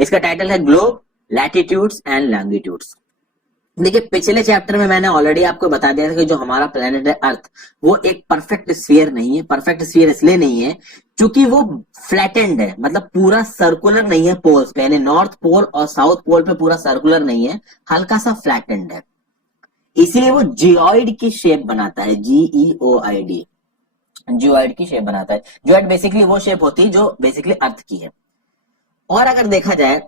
इसका टाइटल है globe, latitudes and longitudes. देखिए पिछले चैप्टर में मैंने ऑलरेडी आपको बता दिया था कि जो हमारा प्लेनेट है अर्थ, वो एक परफेक्ट स्फीयर नहीं है। परफेक्ट स्फीयर इसलिए नहीं है क्योंकि वो फ्लैटेंड है, मतलब पूरा सर्कुलर नहीं है पोल्स पे, यानी नॉर्थ पोल और साउथ पोल पे पूरा सर्कुलर नहीं है, हल्का सा फ्लैटेंड है, इसीलिए वो जियोइड की शेप बनाता है, GEOID, जियोइड की शेप बनाता है। जियोइड बेसिकली वो शेप होती है जो बेसिकली अर्थ की है। और अगर देखा जाए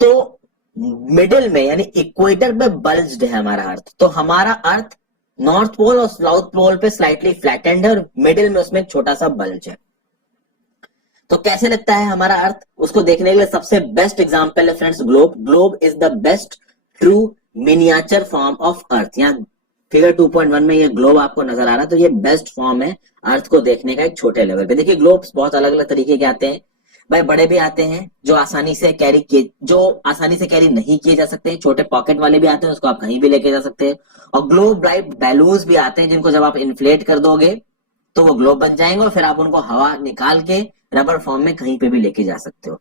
तो मिडिल में यानी इक्वेटर पे बल्ज्ड है हमारा अर्थ, तो हमारा अर्थ नॉर्थ पोल और साउथ पोल पे स्लाइटली फ्लैटेंड है और मिडिल में उसमें एक छोटा सा बल्ज है। तो कैसे लगता है हमारा अर्थ, उसको देखने के लिए सबसे बेस्ट एग्जांपल है friends globe. Globe is the best true miniature form of earth. यहाँ फिगर 2.1 में ये ग्लोब आपको नजर आ रहा है, तो ये बेस्ट फॉर्म है अर्थ को देखने का एक छोटे लेवल पे। देखिए ग्लोब्स बहुत अलग अलग तरीके के आते हैं भाई, बड़े भी आते हैं जो आसानी से कैरी नहीं किए जा सकते, छोटे पॉकेट वाले भी आते हैं, उसको आप कहीं भी लेके जा सकते हैं, और ग्लोब लाइक बैलून्स भी आते हैं जिनको जब आप इन्फ्लेट कर दोगे तो वो ग्लोब बन जाएंगे और फिर आप उनको हवा निकाल के रबर फॉर्म में कहीं पे भी लेके जा सकते हो।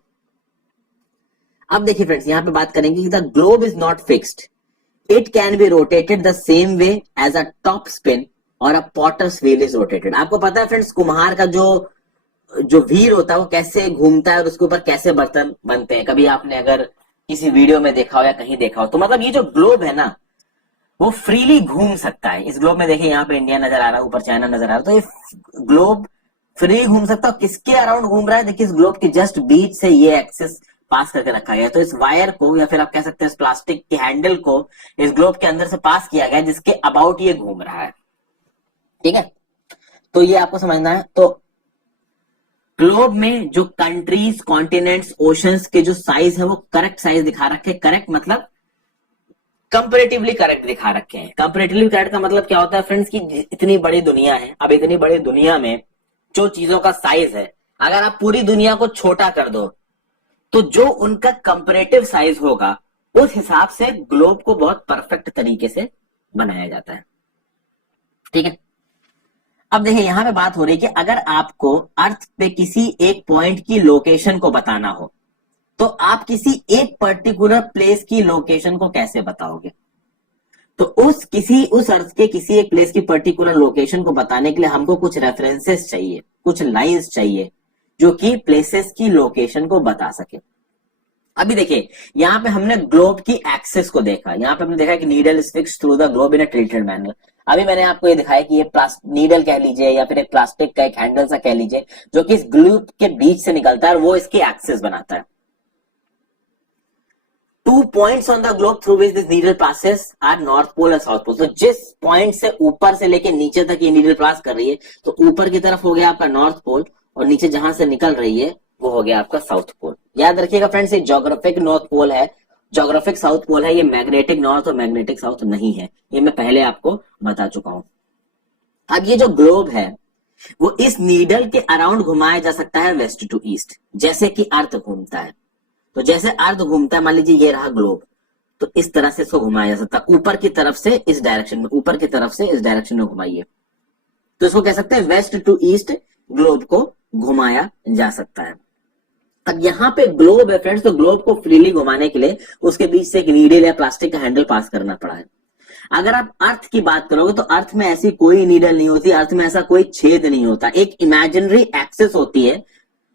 अब देखिए फ्रेंड्स यहाँ पे बात करेंगे कि the globe is not fixed, it can be rotated the same way as a top spin और a potter's wheel is rotated. आपको पता है फ्रेंड्स कुम्हार का जो व्हील होता है वो कैसे घूमता है और उसके ऊपर कैसे बर्तन बनते हैं, कभी आपने अगर किसी वीडियो में देखा हो या कहीं देखा हो, तो मतलब ये जो ग्लोब है ना वो फ्रीली घूम सकता है। इस ग्लोब में देखिए यहाँ पे इंडिया नजर आ रहा है, ऊपर चाइना नजर आ रहा है, तो ये ग्लोब फ्री घूम सकता है। किसके अराउंड घूम रहा है, देखिए इस ग्लोब के जस्ट बीच से ये एक्सिस पास करके रखा गया है, तो इस वायर को या फिर आप कह सकते हैं इस प्लास्टिक के हैंडल को इस ग्लोब के अंदर से पास किया गया जिसके अबाउट ये घूम रहा है। ठीक है, तो ये आपको समझना है। तो ग्लोब में जो कंट्रीज, कॉन्टिनेंट्स, ओशंस के जो साइज है वो करेक्ट साइज दिखा रखे। करेक्ट मतलब कंपैरेटिवली करेक्ट दिखा रखे हैं। कंपैरेटिवली करेक्ट का मतलब क्या होता है फ्रेंड्स की इतनी बड़ी दुनिया है, अब इतनी बड़ी दुनिया में जो चीजों का साइज है, अगर आप पूरी दुनिया को छोटा कर दो तो जो उनका कंपैरेटिव साइज होगा उस हिसाब से ग्लोब को बहुत परफेक्ट तरीके से बनाया जाता है। ठीक है, अब देखिए यहां पे बात हो रही है कि अगर आपको अर्थ पे किसी एक पॉइंट की लोकेशन को बताना हो तो आप किसी एक पर्टिकुलर प्लेस की लोकेशन को कैसे बताओगे। तो उस अर्थ के किसी एक प्लेस की पर्टिकुलर लोकेशन को बताने के लिए हमको कुछ रेफरेंसेस चाहिए, कुछ लाइंस चाहिए जो कि प्लेसेस की लोकेशन को बता सके। अभी देखिए यहां पे हमने ग्लोब की एक्सिस को देखा, यहां पे हमने देखा कि needle is fixed through the globe in a tilted manner. अभी मैंने आपको ये दिखाया कि ये नीडल कह लीजिए या फिर एक प्लास्टिक का एक हैंडल सा कह लीजिए जो कि इस ग्लोब के बीच से निकलता है और वो इसकी एक्सिस बनाता है। 2 points on the globe through which this needle passes are north pole और south pole। तो जिस पॉइंट से ऊपर से लेके नीचे तक ये नीडल पास कर रही है तो ऊपर की तरफ हो गया आपका नॉर्थ पोल और नीचे जहां से निकल रही है वो हो गया आपका साउथ पोल। याद रखिएगा फ्रेंड्स ये ज्योग्राफिक नॉर्थ पोल है, ज्योग्राफिक साउथ पोल है, ये मैग्नेटिक नॉर्थ और मैग्नेटिक साउथ नहीं है, ये मैं पहले आपको बता चुका हूं। अब ये जो ग्लोब है वो इस नीडल के अराउंड घुमाया जा सकता है वेस्ट टू ईस्ट, जैसे कि अर्थ घूमता है। तो जैसे अर्थ घूमता है, मान लीजिए ये रहा ग्लोब, तो इस तरह से इसको घुमाया जा सकता है, ऊपर की तरफ से इस डायरेक्शन में, ऊपर की तरफ से इस डायरेक्शन में घुमाइए, तो इसको कह सकते हैं वेस्ट टू ईस्ट ग्लोब को घुमाया जा सकता है। अब यहाँ पे ग्लोब है फ्रेंड्स, तो ग्लोब को फ्रीली घुमाने के लिए उसके बीच से एक नीडल या प्लास्टिक का हैंडल पास करना पड़ा है। अगर आप अर्थ की बात करोगे तो अर्थ में ऐसी कोई नीडल नहीं होती, अर्थ में ऐसा कोई छेद नहीं होता, एक इमेजिनरी एक्सिस होती है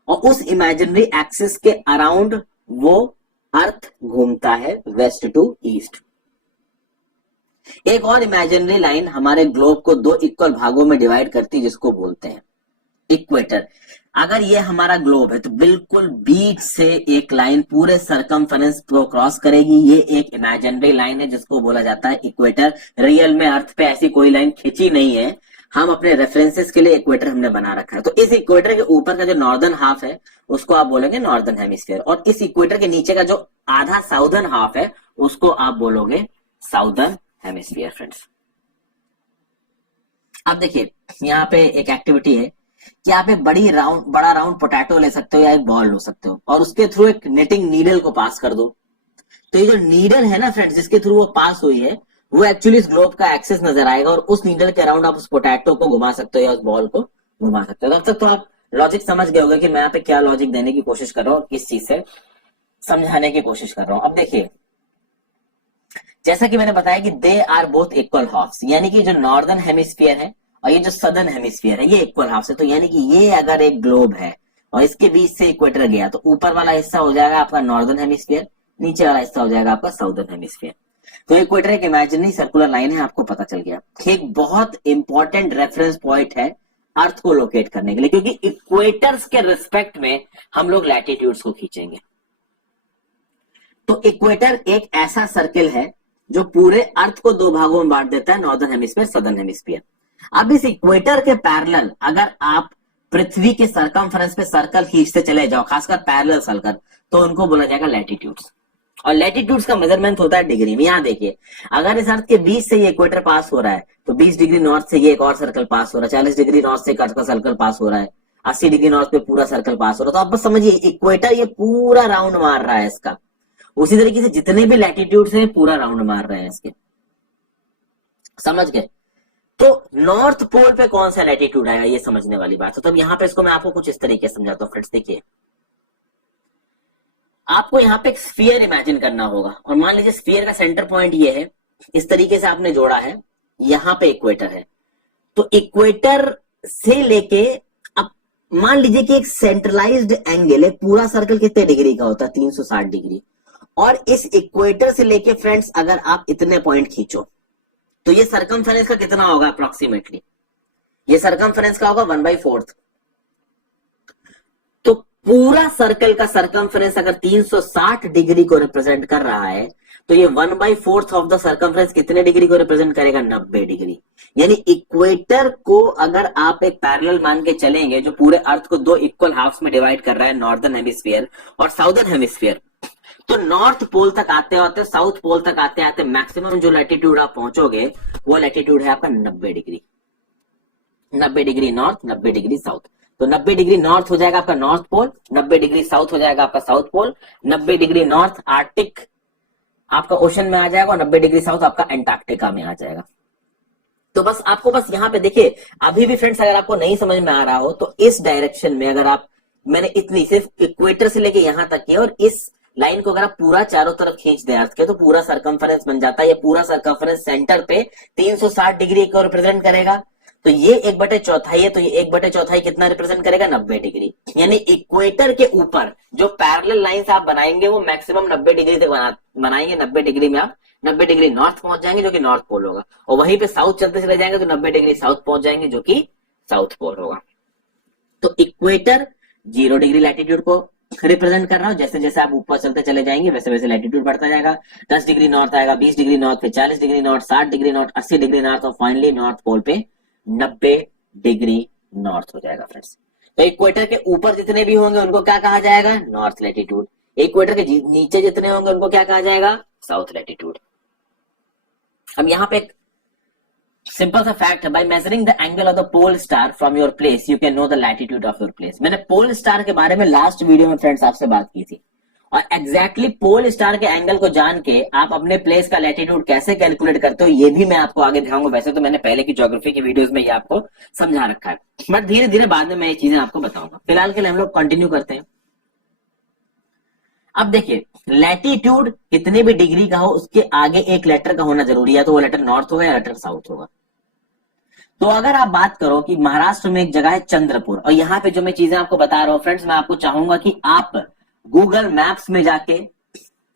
और उस इमेजिनरी एक्सिस के अराउंड वो अर्थ घूमता है वेस्ट टू ईस्ट। एक और इमेजिनरी लाइन हमारे ग्लोब को 2 इक्वल भागों में डिवाइड करती है जिसको बोलते हैं इक्वेटर। अगर ये हमारा ग्लोब है तो बिल्कुल बीच से एक लाइन पूरे सरकमफेरेंस को क्रॉस करेगी, ये एक इमेजिनरी लाइन है जिसको बोला जाता है इक्वेटर। रियल में अर्थ पे ऐसी कोई लाइन खींची नहीं है, हम अपने रेफरेंसेस के लिए इक्वेटर हमने बना रखा है। तो इस इक्वेटर के ऊपर का जो नॉर्दर्न हाफ है उसको आप बोलोगे नॉर्दर्न हेमिस्फीयर, और इस इक्वेटर के नीचे का जो आधा साउदर्न हाफ है उसको आप बोलोगे साउदर्न हेमिस्फीयर फ्रेंड्स। अब देखिए यहाँ पे एक एक्टिविटी है कि आप एक बड़ा राउंड पोटैटो ले सकते हो या एक बॉल ले सकते हो और उसके थ्रू एक नेटिंग नीडल को पास कर दो। तो ये जो नीडल है ना फ्रेंड्स जिसके थ्रू वो पास हुई है वो एक्चुअली इस ग्लोब का एक्सिस नजर आएगा और उस नीडल के अराउंड आप उस पोटैटो को घुमा सकते हो या उस बॉल को घुमा सकते हो। तब तक तो आप लॉजिक समझ गए होंगे कि मैं यहाँ पे क्या लॉजिक देने की कोशिश कर रहा हूँ किस चीज से। समझाने की कोशिश कर रहा हूं। अब देखिए, जैसा कि मैंने बताया कि they are both equal halves, यानी कि जो नॉर्दर्न हेमिस्फीयर है और ये जो सदर्न हेमिस्फीयर है ये इक्वल हाफ्स है। तो यानी कि ये अगर एक ग्लोब है और इसके बीच से इक्वेटर गया तो ऊपर वाला हिस्सा हो जाएगा आपका नॉर्दर्न हेमिस्फीयर, नीचे वाला हिस्सा हो जाएगा आपका साउदर्न हेमिस्फीयर। तो इक्वेटर एक इमेजिनरी सर्कुलर लाइन है, आपको पता चल गया। एक बहुत इंपॉर्टेंट रेफरेंस पॉइंट है अर्थ को लोकेट करने के लिए, क्योंकि इक्वेटर्स के रिस्पेक्ट में हम लोग लैटिट्यूड्स को खींचेंगे। तो इक्वेटर एक ऐसा सर्किल है जो पूरे अर्थ को दो भागों में बांट देता है, नॉर्दर्न हेमिस्फीयर, सदर्न हेमिस्फीयर। अब इस इक्वेटर के पैरेलल अगर आप पृथ्वी के सरकमफेरेंस पे सर्कल खींचते चले जाओ, खासकर पैरेलल सर्कल, तो उनको बोला जाएगा लैटिट्यूड्स। और लैटिट्यूड्स का मेजरमेंट होता है डिग्री में। यहां देखिए, अगर इस अर्थ के बीच से ये इक्वेटर पास हो रहा है तो 20 डिग्री नॉर्थ से ये एक और सर्कल पास हो रहा है, 40 डिग्री नॉर्थ से एक अर्थ का सर्कल पास हो रहा है, 80 डिग्री नॉर्थ पे पूरा सर्कल पास हो रहा है। तो आप बस समझिए, इक्वेटर ये पूरा राउंड मार रहा है इसका। उसी तरीके से जितने भी लैटिट्यूड्स हैं पूरा राउंड मार रहे हैं इसके, समझ गए। तो नॉर्थ पोल पे कौन सा लैटिट्यूड आएगा, ये समझने वाली बात है। तो अब यहां पे इसको मैं आपको कुछ इस तरीके से समझाता हूं। फ्रेंड्स देखिए, आपको यहाँ पे एक स्फीयर इमेजिन करना होगा और मान लीजिए स्फीयर का सेंटर पॉइंट ये है, इस तरीके से आपने जोड़ा है, यहां पे इक्वेटर है। तो इक्वेटर से लेके अब मान लीजिए कि एक सेंट्रलाइज्ड एंगल है, पूरा सर्कल कितने डिग्री का होता है, 360 डिग्री। और इस इक्वेटर से लेके फ्रेंड्स अगर आप इतने पॉइंट खींचो तो ये सरकमफेरेंस का कितना होगा अप्रोक्सीमेटली, ये सरकमफेरेंस का होगा 1/4। तो पूरा सर्कल का सरकमफेरेंस अगर 360 डिग्री को रिप्रेजेंट कर रहा है तो ये 1/4 ऑफ द सरकमफेरेंस कितने डिग्री को रिप्रेजेंट करेगा, 90 डिग्री। यानी इक्वेटर को अगर आप एक पैरेलल मान के चलेंगे जो पूरे अर्थ को दो इक्वल हाफ्स में डिवाइड कर रहा है, नॉर्दर्न हेमिस्फीयर और साउदर्न हेमिस्फीयर, तो नॉर्थ पोल तक आते आते, साउथ पोल तक आते आते मैक्सिमम जो लैटिट्यूड आप पहुंचोगे वो लैटिट्यूड है आपका 90 degree. 90 degree north, 90 degree south. तो 90 डिग्री नॉर्थ हो जाएगा आपका नॉर्थ पोल, 90 डिग्री साउथ हो जाएगा आपका south pole, 90 degree north Arctic आपका ओशन में आ जाएगा और 90 डिग्री साउथ आपका एंटार्क्टिका में आ जाएगा। तो बस आपको बस यहां पे देखिए, अभी भी फ्रेंड्स अगर आपको नहीं समझ में आ रहा हो तो इस डायरेक्शन में अगर आप, मैंने इतनी सिर्फ इक्वेटर से लेके यहां तक की और इस लाइन को अगर आप पूरा चारों तरफ खींच दें अर्थ के तो पूरा सरकमफेरेंस बन जाता है। ये पूरा सरकमफेरेंस सेंटर पे 360 डिग्री को रिप्रेजेंट करेगा। तो ये 1/4 है, तो ये 1/4 कितना रिप्रेजेंट करेगा, 90 डिग्री। यानी इक्वेटर के ऊपर जो पैरेलल लाइंस आप बनाएंगे वो मैक्सिमम 90 डिग्री तक बनाएंगे। 90 डिग्री में आप 90 डिग्री नॉर्थ पहुंच जाएंगे जो कि नॉर्थ पोल होगा, और वहीं पे साउथ चलते चले जाएंगे तो 90 डिग्री साउथ पहुंच जाएंगे जो कि साउथ पोल होगा। तो इक्वेटर 0 डिग्री लैटिट्यूड को रिप्रेजेंट कर रहा हूं। जैसे जैसे आप ऊपर चलते चले जाएंगे वैसे वैसे लैटिट्यूड बढ़ता जाएगा। 10 डिग्री नॉर्थ आएगा, 20 डिग्री नॉर्थ, फिर 40 degree north, 60 degree north, 80 degree north और फाइनली नॉर्थ पोल पे 90 डिग्री नॉर्थ हो जाएगा फ्रेंड्स। तो इक्वेटर के ऊपर जितने भी होंगे उनको क्या कहा जाएगा, नॉर्थ लैटिट्यूड। इक्वेटर के नीचे जितने होंगे उनको क्या कहा जाएगा, साउथ लैटिट्यूड। अब यहां पे सिंपल सा फैक्ट है, by measuring the angle of the pole star from your place you can know the latitude of your place. मैंने पोल स्टार के बारे में लास्ट वीडियो में फ्रेंड्स आपसे बात की थी, और एग्जैक्टली पोल स्टार के एंगल को जान के आप अपने प्लेस का लैटिट्यूड कैसे कैलकुलेट करते हो ये भी मैं आपको आगे दिखाऊंगा। वैसे तो मैंने पहले की ज्योग्राफी की वीडियोस में ये आपको समझा रखा है, बट धीरे धीरे बाद में मैं ये चीजें आपको बताऊंगा। फिलहाल के लिए हम लोग कंटिन्यू करते हैं। अब देखिए, लैटिट्यूड कितने भी डिग्री का हो उसके आगे एक लेटर का होना जरूरी है, तो वो लेटर नॉर्थ होगा या लेटर साउथ होगा। तो अगर आप बात करो कि महाराष्ट्र में एक जगह है चंद्रपुर, और यहाँ पे जो मैं चीजें आपको बता रहा हूं फ्रेंड्स, मैं आपको चाहूंगा कि आप गूगल मैप्स में जाके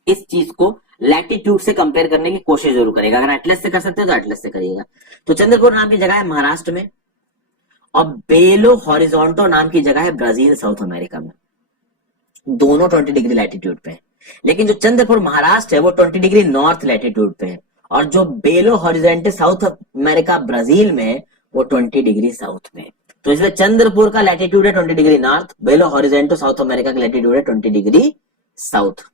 इस चीज को लैटिट्यूड से कंपेयर करने की कोशिश जरूर करेगा। अगर एटलस से कर सकते हो तो एटलस से करिएगा। तो चंद्रपुर नाम की जगह है महाराष्ट्र में, और बेलो हॉरिजॉन्टो नाम की जगह है ब्राजील साउथ अमेरिका में। दोनों 20 डिग्री लैटिट्यूड पे है, लेकिन जो चंद्रपुर महाराष्ट्र है वो 20 डिग्री नॉर्थ लैटिट्यूड पे है, और जो बेलो हॉरिजॉन्टो साउथ अमेरिका ब्राजील में है वो 20 डिग्री साउथ में है। तो इसलिए चंद्रपुर का लैटिट्यूड है 20 डिग्री नॉर्थ, बेलो हॉरिजॉन्टो साउथ अमेरिका का लैटिट्यूड है 20 डिग्री साउथ।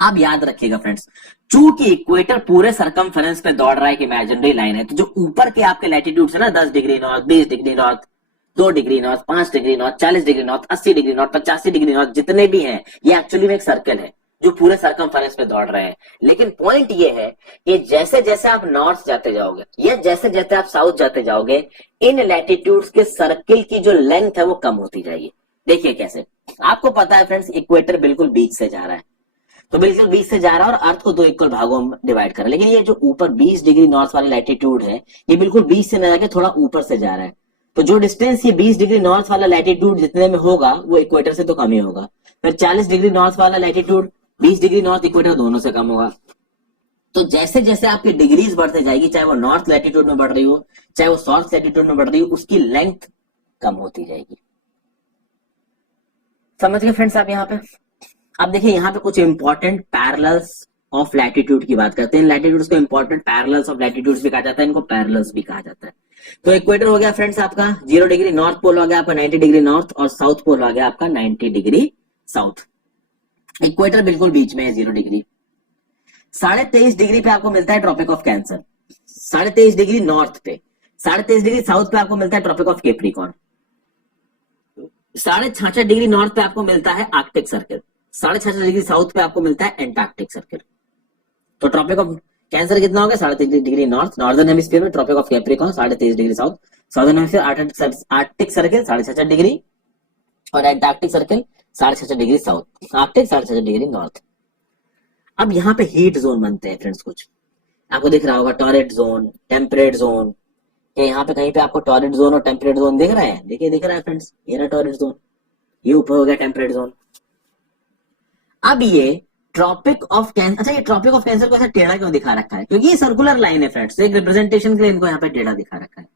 आप याद रखिएगा फ्रेंड्स, चूंकि इक्वेटर पूरे सरकमफेरेंस पे दौड़ रहा है, एक इमेजिनरी लाइन है, तो जो ऊपर के आपके लैटिट्यूड है ना, 10 degree north, 20 degree north, 2 degree north, 5 degree north, 40 degree north, 80 degree north, 85 degree north, जितने भी हैं ये एक्चुअली में एक सर्कल है जो पूरे सरकमफेरेंस पे दौड़ रहे हैं। लेकिन पॉइंट ये है कि जैसे जैसे आप नॉर्थ जाते जाओगे या जैसे जैसे आप साउथ जाते जाओगे, इन लैटिट्यूड्स के सर्किल की जो लेंथ है वो कम होती जाएगी। देखिए कैसे, आपको पता है फ्रेंड्स, इक्वेटर बिल्कुल बीच से जा रहा है, तो बिल्कुल बीच से जा रहा है और अर्थ को दो इक्वल भागों में डिवाइड कर रहा है। लेकिन ये जो ऊपर 20 डिग्री नॉर्थ वाला लैटिट्यूड है, ये बिल्कुल बीच से न जाके थोड़ा ऊपर से जा रहा है। तो जो डिस्टेंस ये 20 डिग्री नॉर्थ वाला लैटिट्यूड जितने में होगा वो इक्वेटर से तो कम ही होगा। फिर 40 डिग्री नॉर्थ वाला लैटिट्यूड 20 डिग्री नॉर्थ इक्वेटर दोनों से कम होगा। तो जैसे जैसे आपकी डिग्रीज बढ़ते जाएगी, चाहे वो नॉर्थ लैटिट्यूड में बढ़ रही हो चाहे वो साउथ लैटिट्यूड में बढ़ रही हो, उसकी लेंथ कम होती जाएगी। समझ गए फ्रेंड्स आप यहाँ पे? अब देखिए यहाँ पे कुछ इंपॉर्टेंट पैरेलल्स ऑफ लैटिट्यूड की बात करते हैं। लैटिट्यूड्स को इंपॉर्टेंट पैरेलल्स ऑफ लैटिट्यूड्स भी कहा जाता है, इनको पैरेलल्स भी कहा जाता है। तो इक्वेटर हो गया फ्रेंड्स आपका 0 डिग्री, नॉर्थ पोल हो गया आपका 90 डिग्री नॉर्थ, और साउथ पोल हो गया आपका 90 डिग्री साउथ। इक्वेटर बिल्कुल बीच में है 0 डिग्री। 23.5 डिग्री पे आपको मिलता है tropic of cancer, 23.5 degree north पे, 23.5 डिग्री साउथ पे आपको मिलता है tropic of Capricorn, 66.5 degree north पे आपको मिलता है आर्कटिक सर्किल, 66.5 डिग्री साउथ पे आपको मिलता है एंटार्क्टिक सर्किल। तो ट्रॉपिक ऑफ कैंसर कितना हो गया? 23.5 डिग्री नॉर्थ नॉर्दर्न हेमिस्फीयर में, tropic of Capricorn 23.5 degree south, southern hemisphere Arctic circle 66.5 degree और Antarctic circle 66.5 degree south, Arctic 66.5 degree north. अब यहाँ पे हीट जोन बनते हैं फ्रेंड्स, कुछ आपको दिख रहा होगा, टॉरेट जोन, टेम्परेट जोन। यहाँ पे कहीं पे आपको टॉरेट जोन और टेम्परेट जोन दिख रहा है? देखिए दिख रहा है फ्रेंड्स, ये रहा टॉरेट जोन, ये ऊपर हो गया टेम्परेट जोन। अब ये ट्रॉपिक ऑफ कैंसर, अच्छा ये ट्रॉपिक ऑफ कैंसर को ऐसा टेढ़ा क्यों दिखा रखा है? क्योंकि ये सर्कुलर लाइन है फ्रेंड्स, एक रिप्रेजेंटेशन के लिए इनको यहाँ पे टेढ़ा दिखा रखा है।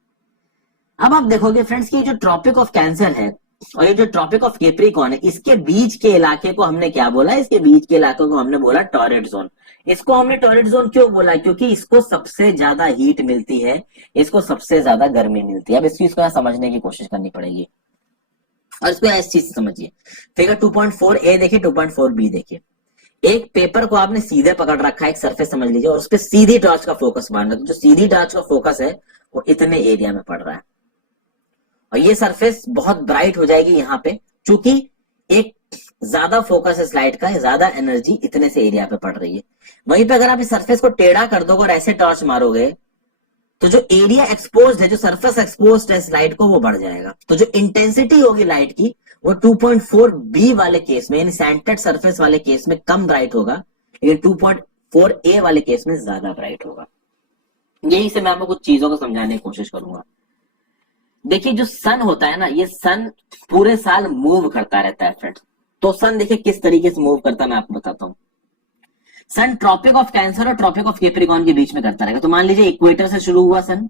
अब आप देखोगे फ्रेंड्स कि जो ट्रॉपिक ऑफ कैंसर है और ये जो ट्रॉपिक ऑफ कैप्रिकॉर्न है, इसके बीच के इलाके को हमने क्या बोला? इसके बीच के इलाके को हमने बोला टॉरेट जोन। इसको हमने टॉरेट जोन क्यों बोला? क्योंकि इसको सबसे ज्यादा हीट मिलती है, इसको सबसे ज्यादा गर्मी मिलती है। अब इस चीज को समझने की कोशिश करनी पड़ेगी और इसको इस चीज से समझिए। फिगर 2.4a देखिए, 2.4b देखिए। एक पेपर को आपने सीधे पकड़ रखा है, एक सरफेस समझ लीजिए, और उस पर सीधी टॉर्च का फोकस मारना है। तो जो सीधी टॉर्च का फोकस है वो इतने एरिया में पड़ रहा है और ये सरफेस बहुत ब्राइट हो जाएगी यहाँ पे, क्योंकि एक ज्यादा फोकस है स्लाइड का, ज्यादा एनर्जी इतने से एरिया पे पड़ रही है। वहीं पे अगर आप इस सरफेस को टेढ़ा कर दोगे और ऐसे टॉर्च मारोगे तो जो एरिया एक्सपोज्ड है, जो सरफेस एक्सपोज्ड है लाइट को, वो बढ़ जाएगा। तो जो इंटेंसिटी होगी लाइट की वो 2.4b वाले केस में, यानी सेंटर्ड सरफेस वाले केस में कम ब्राइट होगा, लेकिन 2.4a वाले केस में ज्यादा ब्राइट होगा। यही से मैं आपको कुछ चीजों को समझाने की कोशिश करूंगा। देखिए जो सन होता है ना, ये सन पूरे साल मूव करता रहता है फ्रेंड्स। तो सन देखिए किस तरीके से मूव करता है, मैं आपको बताता हूं। सन ट्रॉपिक ऑफ कैंसर और ट्रॉपिक ऑफ कैप्रिकॉर्न के बीच में करता रहेगा। तो मान लीजिए इक्वेटर से शुरू हुआ सन,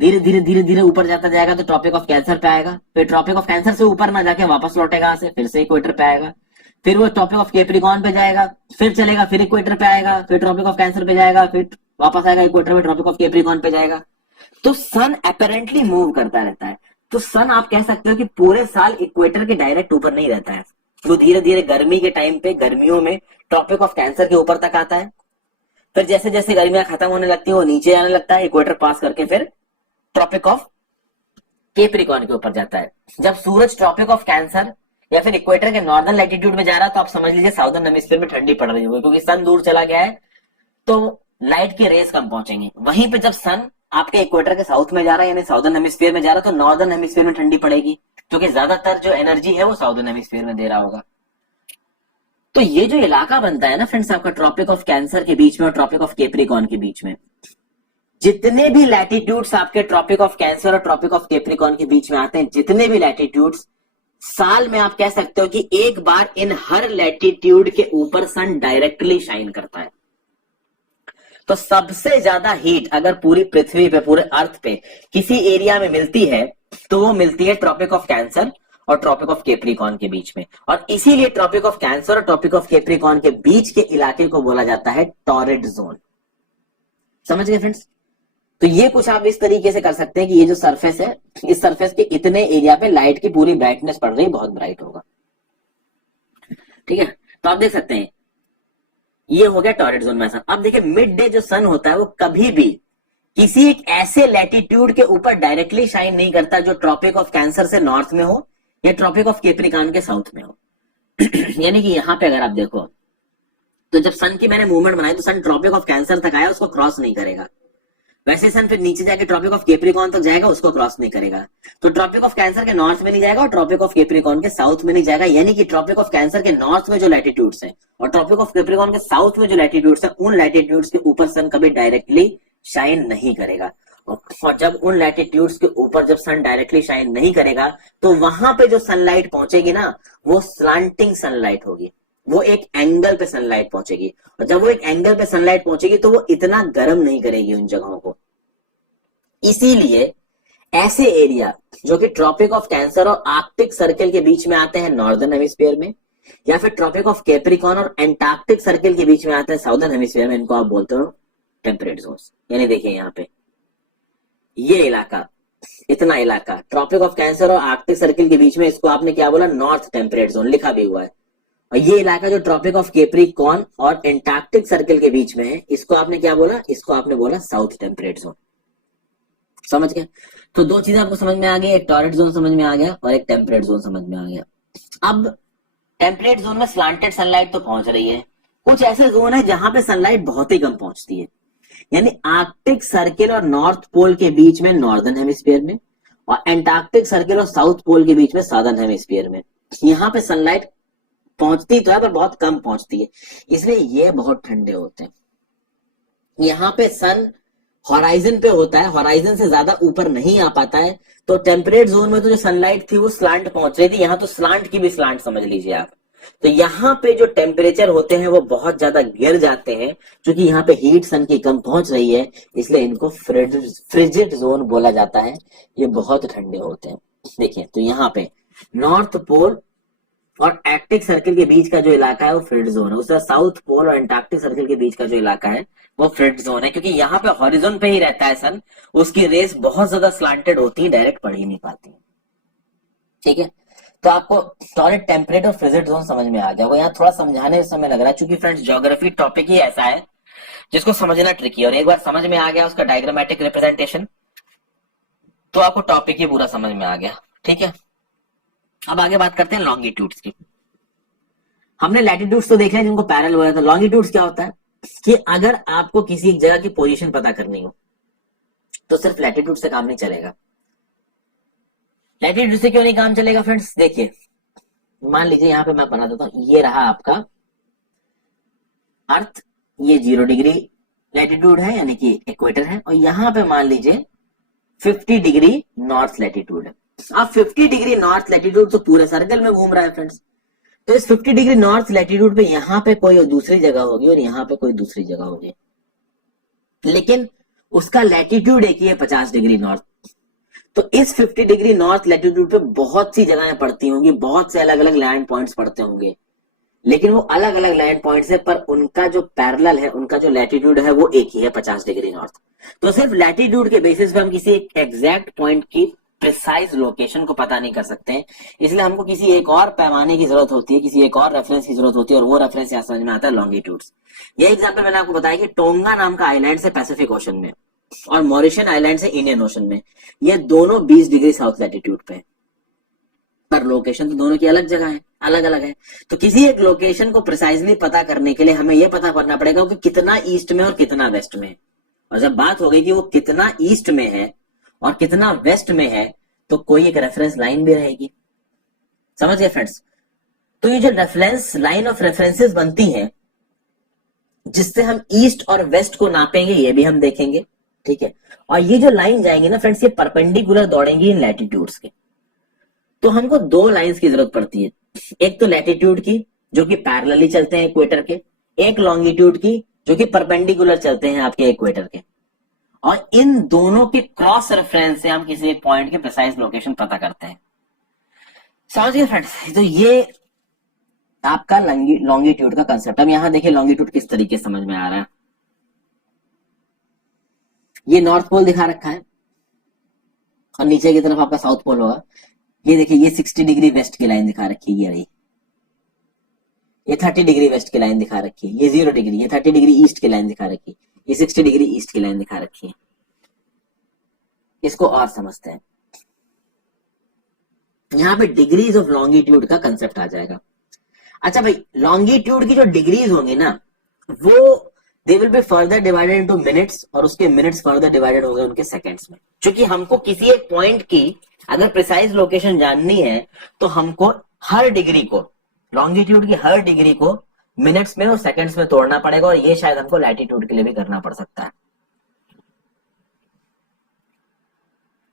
धीरे धीरे धीरे धीरे ऊपर जाता जाएगा तो ट्रॉपिक ऑफ कैंसर पे आएगा, फिर ट्रॉपिक ऑफ कैंसर से ऊपर ना जाके वापस लौटेगा से, फिर से इक्वेटर पे आएगा, फिर वो ट्रॉपिक ऑफ कैप्रिकॉर्न पे जाएगा, फिर चलेगा, फिर इक्वेटर पे आएगा, फिर ट्रॉपिक ऑफ कैंसर पे जाएगा, फिर वापस आएगा इक्वेटर पे, ट्रॉपिक ऑफ कैप्रिकॉर्न पे जाएगा। तो सन अपेरेंटली मूव करता रहता है। तो सन आप कह सकते हो कि पूरे साल इक्वेटर के डायरेक्ट ऊपर नहीं रहता है, वो धीरे धीरे गर्मी के टाइम पे, गर्मियों में ट्रॉपिक ऑफ कैंसर के ऊपर तक आता है, फिर जैसे जैसे गर्मियां खत्म होने लगती है वो नीचे आने लगता है, इक्वेटर पास करके फिर ट्रॉपिक ऑफ कैप्रिकॉर्न के ऊपर जाता है। जब सूरज ट्रॉपिक ऑफ कैंसर या फिर इक्वेटर के नॉर्दर्न लैटिट्यूड में जा रहा है तो आप समझ लीजिए साउदर्न हेमिस्फीयर में ठंडी पड़ रही होगी, क्योंकि सन दूर चला गया है तो लाइट की रेस कम पहुंचेंगी। वहीं पे जब सन आपके इक्वेटर के साउथ में जा रहा है, यानी साउदर्न हेमिस्फीयर में जा रहा है, तो नॉर्दर्न हेमिस्फीयर में ठंडी पड़ेगी, क्योंकि ज्यादातर जो एनर्जी है वो साउदर्न हेमिस्फीयर में दे रहा होगा। तो ये जो इलाका बनता है ना फ्रेंड्स आपका ट्रॉपिक ऑफ कैंसर के बीच में और ट्रॉपिक ऑफ कैप्रिकॉर्न के बीच में, जितने भी लैटिट्यूड्स आपके ट्रॉपिक ऑफ कैंसर और ट्रॉपिक ऑफ कैप्रिकॉर्न के बीच में आते हैं, जितने भी लैटिट्यूड्स, साल में आप कह सकते हो कि एक बार इन हर लैटिट्यूड के ऊपर सन डायरेक्टली शाइन करता है। तो सबसे ज्यादा हीट अगर पूरी पृथ्वी पे, पूरे अर्थ पे किसी एरिया में मिलती है तो वो मिलती है ट्रॉपिक ऑफ कैंसर और ट्रॉपिक ऑफ कैप्रिकॉर्न के बीच में। और इसीलिए ट्रॉपिक ऑफ कैंसर और ट्रॉपिक ऑफ कैप्रिकॉर्न के बीच के इलाके को बोला जाता है टॉरेट जोन। समझ गए फ्रेंड्स? तो ये कुछ आप इस तरीके से कर सकते हैं कि ये जो सरफेस है, इस सरफेस के इतने एरिया पे लाइट की पूरी ब्राइटनेस पड़ रही है, बहुत ब्राइट होगा। ठीक है, तो आप देख सकते हैं ये हो गया टॉरेट जोन में सन। अब देखिए मिड डे जो सन होता है वो कभी भी किसी एक ऐसे लैटिट्यूड के ऊपर डायरेक्टली शाइन नहीं करता जो ट्रॉपिक ऑफ कैंसर से नॉर्थ में हो या ट्रॉपिक ऑफ कैप्रिकॉर्न के साउथ में हो। यानी कि यहां पे अगर आप देखो तो जब सन की मैंने मूवमेंट बनाई तो सन ट्रॉपिक ऑफ कैंसर तक आया, उसको क्रॉस नहीं करेगा। वैसे सन फिर नीचे जाके ट्रॉपिक ऑफ कैप्रिकॉर्न तक जाएगा, उसको क्रॉस नहीं करेगा। तो ट्रॉपिक ऑफ कैंसर के नॉर्थ में नहीं जाएगा और ट्रॉपिक ऑफ कैप्रिकॉर्न के साउथ में नहीं जाएगा, यानी कि ट्रॉपिक ऑफ कैंसर के नॉर्थ में जो लैटिट्यूड्स हैं और ट्रॉपिक ऑफ कैप्रिकॉर्न के साउथ में जो लैटिट्यूड्स हैं, उन लैटिट्यूड्स के ऊपर सन कभी डायरेक्टली शाइन नहीं करेगा। और जब उन लैटिट्यूड्स के ऊपर जब सन डायरेक्टली शाइन नहीं करेगा तो वहां पे जो सनलाइट पहुंचेगी ना, वो स्लांटिंग सनलाइट होगी, वो एक एंगल पे सनलाइट पहुंचेगी। और जब वो एक एंगल पे सनलाइट पहुंचेगी तो वो इतना गर्म नहीं करेगी उन जगहों को। इसीलिए ऐसे एरिया जो कि ट्रॉपिक ऑफ कैंसर और आर्कटिक सर्कल के बीच में आते हैं नॉर्दर्न हेमिस्फीयर में, या फिर ट्रॉपिक ऑफ कैप्रिकॉर्न और एंटार्क्टिक सर्कल के बीच में आते हैं साउदर्न हेमिस्फीयर में, इनको आप बोलते हो टेम्परेट जोन्स। यानी देखिए यहाँ पे ये इलाका, इतना इलाका ट्रॉपिक ऑफ कैंसर और आर्कटिक सर्कल के बीच में, इसको आपने क्या बोला, नॉर्थ टेम्परेट जोन लिखा भी हुआ है। और ये इलाका जो ट्रॉपिक ऑफ कैप्रिकॉर्न और एंटार्क्टिक सर्कल के बीच में है, इसको आपने क्या बोला, इसको आपने बोला साउथ टेम्परेट जोन। समझ गए? तो दो चीजें आपको समझ में आ गई, एक टॉरेट जोन समझ में आ गया और एक टेम्परेट जोन समझ में आ गया। अब टेम्परेट जोन में स्लांटेड सनलाइट तो पहुंच रही है, कुछ ऐसे जोन है जहां पे सनलाइट बहुत ही कम पहुंचती है, यानी आर्कटिक सर्किल और नॉर्थ पोल के बीच में नॉर्दर्न हेमिस्फीयर में, और एंटार्क्टिक सर्किल और साउथ पोल के बीच में साउदर्न हेमिस्फीयर में। यहाँ पे सनलाइट पहुंचती तो है पर बहुत कम पहुंचती है, इसलिए ये बहुत ठंडे होते हैं। यहाँ पे सन हॉराइजन पे होता है, हॉराइजन से ज्यादा ऊपर नहीं आ पाता है। तो टेम्परेट जोन में तो जो सनलाइट थी वो स्लांट पहुंच रही थी, यहाँ तो स्लांट की भी स्लांट समझ लीजिए आप। तो यहाँ पे जो टेम्परेचर होते हैं वो बहुत ज्यादा गिर जाते हैं, क्योंकि यहाँ पे हीट सन की कम पहुंच रही है, इसलिए इनको फ्रिजिड जोन बोला जाता है। ये बहुत ठंडे होते हैं। देखिए तो यहाँ पे नॉर्थ पोल और आर्कटिक सर्किल के बीच का जो इलाका है वो फ्रिड जोन है, उसका साउथ पोल और एंटार्क्टिक सर्किल के बीच का जो इलाका है वो फ्रिड जोन है, क्योंकि यहाँ पे हॉरिजॉन पे ही रहता है सन, उसकी रेस बहुत ज्यादा स्लांटेड होती है, डायरेक्ट पड़ ही नहीं पाती। ठीक है, तो आपको टॉरेट, टेम्परेट और फ्रिजिड जोन समझ में आ गया होगा। यहाँ थोड़ा समझाने में समय लग रहा है, क्योंकि फ्रेंड्स ज्योग्राफी टॉपिक ही ऐसा है जिसको समझना ट्रिकी है, और एक बार समझ में आ गया उसका डायग्रामेटिक रिप्रेजेंटेशन तो आपको टॉपिक ही पूरा समझ में आ गया। ठीक है, अब आगे बात करते हैं लॉन्गिट्यूड्स की। हमने लैटिट्यूड्स तो देख लिया जिनको पैरेलल बोला था। लॉन्गिट्यूड्स क्या होता है कि अगर आपको किसी एक जगह की पोजीशन पता करनी हो तो सिर्फ लैटिट्यूड से काम नहीं चलेगा। लैटिट्यूड से क्यों नहीं काम चलेगा फ्रेंड्स? देखिए मान लीजिए यहाँ पे मैं बना देता हूं, ये रहा आपका अर्थ, ये 0 डिग्री लैटिट्यूड है यानी कि इक्वेटर है, और यहाँ पे मान लीजिए 50 डिग्री नॉर्थ लैटिट्यूड है। अब 50 डिग्री नॉर्थ लैटिट्यूड तो पूरे सर्कल में घूम रहा है फ्रेंड्स। तो इस 50 डिग्री नॉर्थ लैटिट्यूड पे यहाँ पे कोई दूसरी जगह होगी और यहाँ पे कोई दूसरी जगह होगी, लेकिन उसका लैटिट्यूड एक ही है 50 डिग्री नॉर्थ। तो इस 50 डिग्री नॉर्थ लैटिट्यूड पे बहुत सी जगहें पड़ती होंगी, बहुत से अलग अलग लैंड पॉइंट्स पड़ते होंगे, लेकिन वो अलग अलग लैंड पॉइंट्स है, पर उनका जो पैरेलल है, उनका जो लैटिट्यूड है वो एक ही है 50 डिग्री नॉर्थ। तो सिर्फ लैटिट्यूड के बेसिस पे हम किसी एक एग्जैक्ट पॉइंट की प्रिसाइज लोकेशन को पता नहीं कर सकते हैं, इसलिए हमको किसी एक और पैमाने की जरूरत होती है, किसी एक और रेफरेंस की जरूरत होती है, और वो रेफरेंस यहाँ समझ में आता है लॉन्गिट्यूड्स। ये एग्जांपल मैंने आपको बताया कि टोंगा नाम का आइलैंड से पैसिफिक ओशन में और मॉरिशन आइलैंड से इंडियन ओशन में, ये दोनों 20 डिग्री साउथ लैटिट्यूड पे, पर लोकेशन तो दोनों की अलग जगह है, अलग अलग है। तो किसी एक लोकेशन को प्रिसाइजली पता करने के लिए हमें यह पता करना पड़ेगा कि कितना ईस्ट में और कितना वेस्ट में है। और जब बात हो गई कि वो कितना ईस्ट में है और कितना वेस्ट में है, तो कोई एक रेफरेंस लाइन भी रहेगी। समझ गए फ्रेंड्स? तो ये जो रेफरेंस लाइन ऑफ रेफरेंसेस बनती है जिससे हम ईस्ट और वेस्ट को नापेंगे, ये भी हम देखेंगे। ठीक है, और ये जो लाइन जाएंगे ना फ्रेंड्स, ये परपेंडिकुलर दौड़ेंगी इन लैटिट्यूड्स के। तो हमको दो लाइंस की जरूरत पड़ती है, एक तो लैटिट्यूड की जो कि पैरेलली चलते हैं इक्वेटर के, एक लॉन्गिट्यूड की जो कि परपेंडिकुलर चलते हैं आपके इक्वेटर के। और इन दोनों के क्रॉस रेफरेंस से हम किसी एक पॉइंट के प्रिसाइज लोकेशन पता करते हैं। समझ गए फ्रेंड्स? तो ये आपका लॉन्गिट्यूड का कंसेप्ट। अब यहां देखिए लॉन्गिट्यूड किस तरीके से समझ में आ रहा है। ये नॉर्थ पोल दिखा रखा है और नीचे की तरफ आपका साउथ पोल होगा। ये देखिए ये 60 डिग्री वेस्ट की लाइन दिखा रखी है, ये रही। ये 30 डिग्री वेस्ट की लाइन दिखा रखी है, ये 0 डिग्री, ये 30 डिग्री ईस्ट की लाइन दिखा रखी है, ये 60 डिग्री ईस्ट की लाइन दिखा रखी है। इसको और समझते हैं। यहां पे डिग्रीज ऑफ लॉन्गिट्यूड का कंसेप्ट आ जाएगा। अच्छा भाई, लॉन्गिट्यूड की जो डिग्रीज होंगी ना, वो they will be further divided into minutes, और उसके मिनट्स फर्दर डिवाइडेड होंगे उनके सेकंड्स में। क्योंकि हमको किसी एक पॉइंट की अगर प्रिसाइज लोकेशन जाननी है तो हमको हर डिग्री को, लॉन्गिट्यूड की हर डिग्री को मिनट्स में और सेकंड्स में तोड़ना पड़ेगा, और ये शायद हमको लैटिट्यूड के लिए भी करना पड़ सकता है।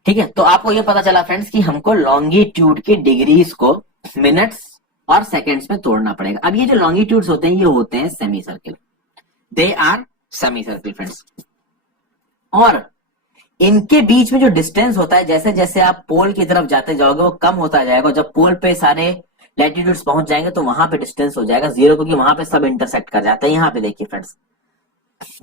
ठीक है, तो आपको ये पता चला फ्रेंड्स कि हमको लॉन्गिट्यूड की डिग्रीज को मिनट्स और सेकंड्स में तोड़ना पड़ेगा। अब ये जो लॉन्गिट्यूड्स होते हैं ये होते हैं semi circle, they are semi circle friends, और इनके बीच में जो डिस्टेंस होता है, जैसे जैसे आप पोल की तरफ जाते जाओगे वो कम होता जाएगा। जब पोल पे सारे लैटिट्यूड्स पहुंच जाएंगे तो वहां पे डिस्टेंस हो जाएगा जीरो, क्योंकि वहां पे सब इंटरसेक्ट कर जाते हैं। यहाँ पे देखिए फ्रेंड्स,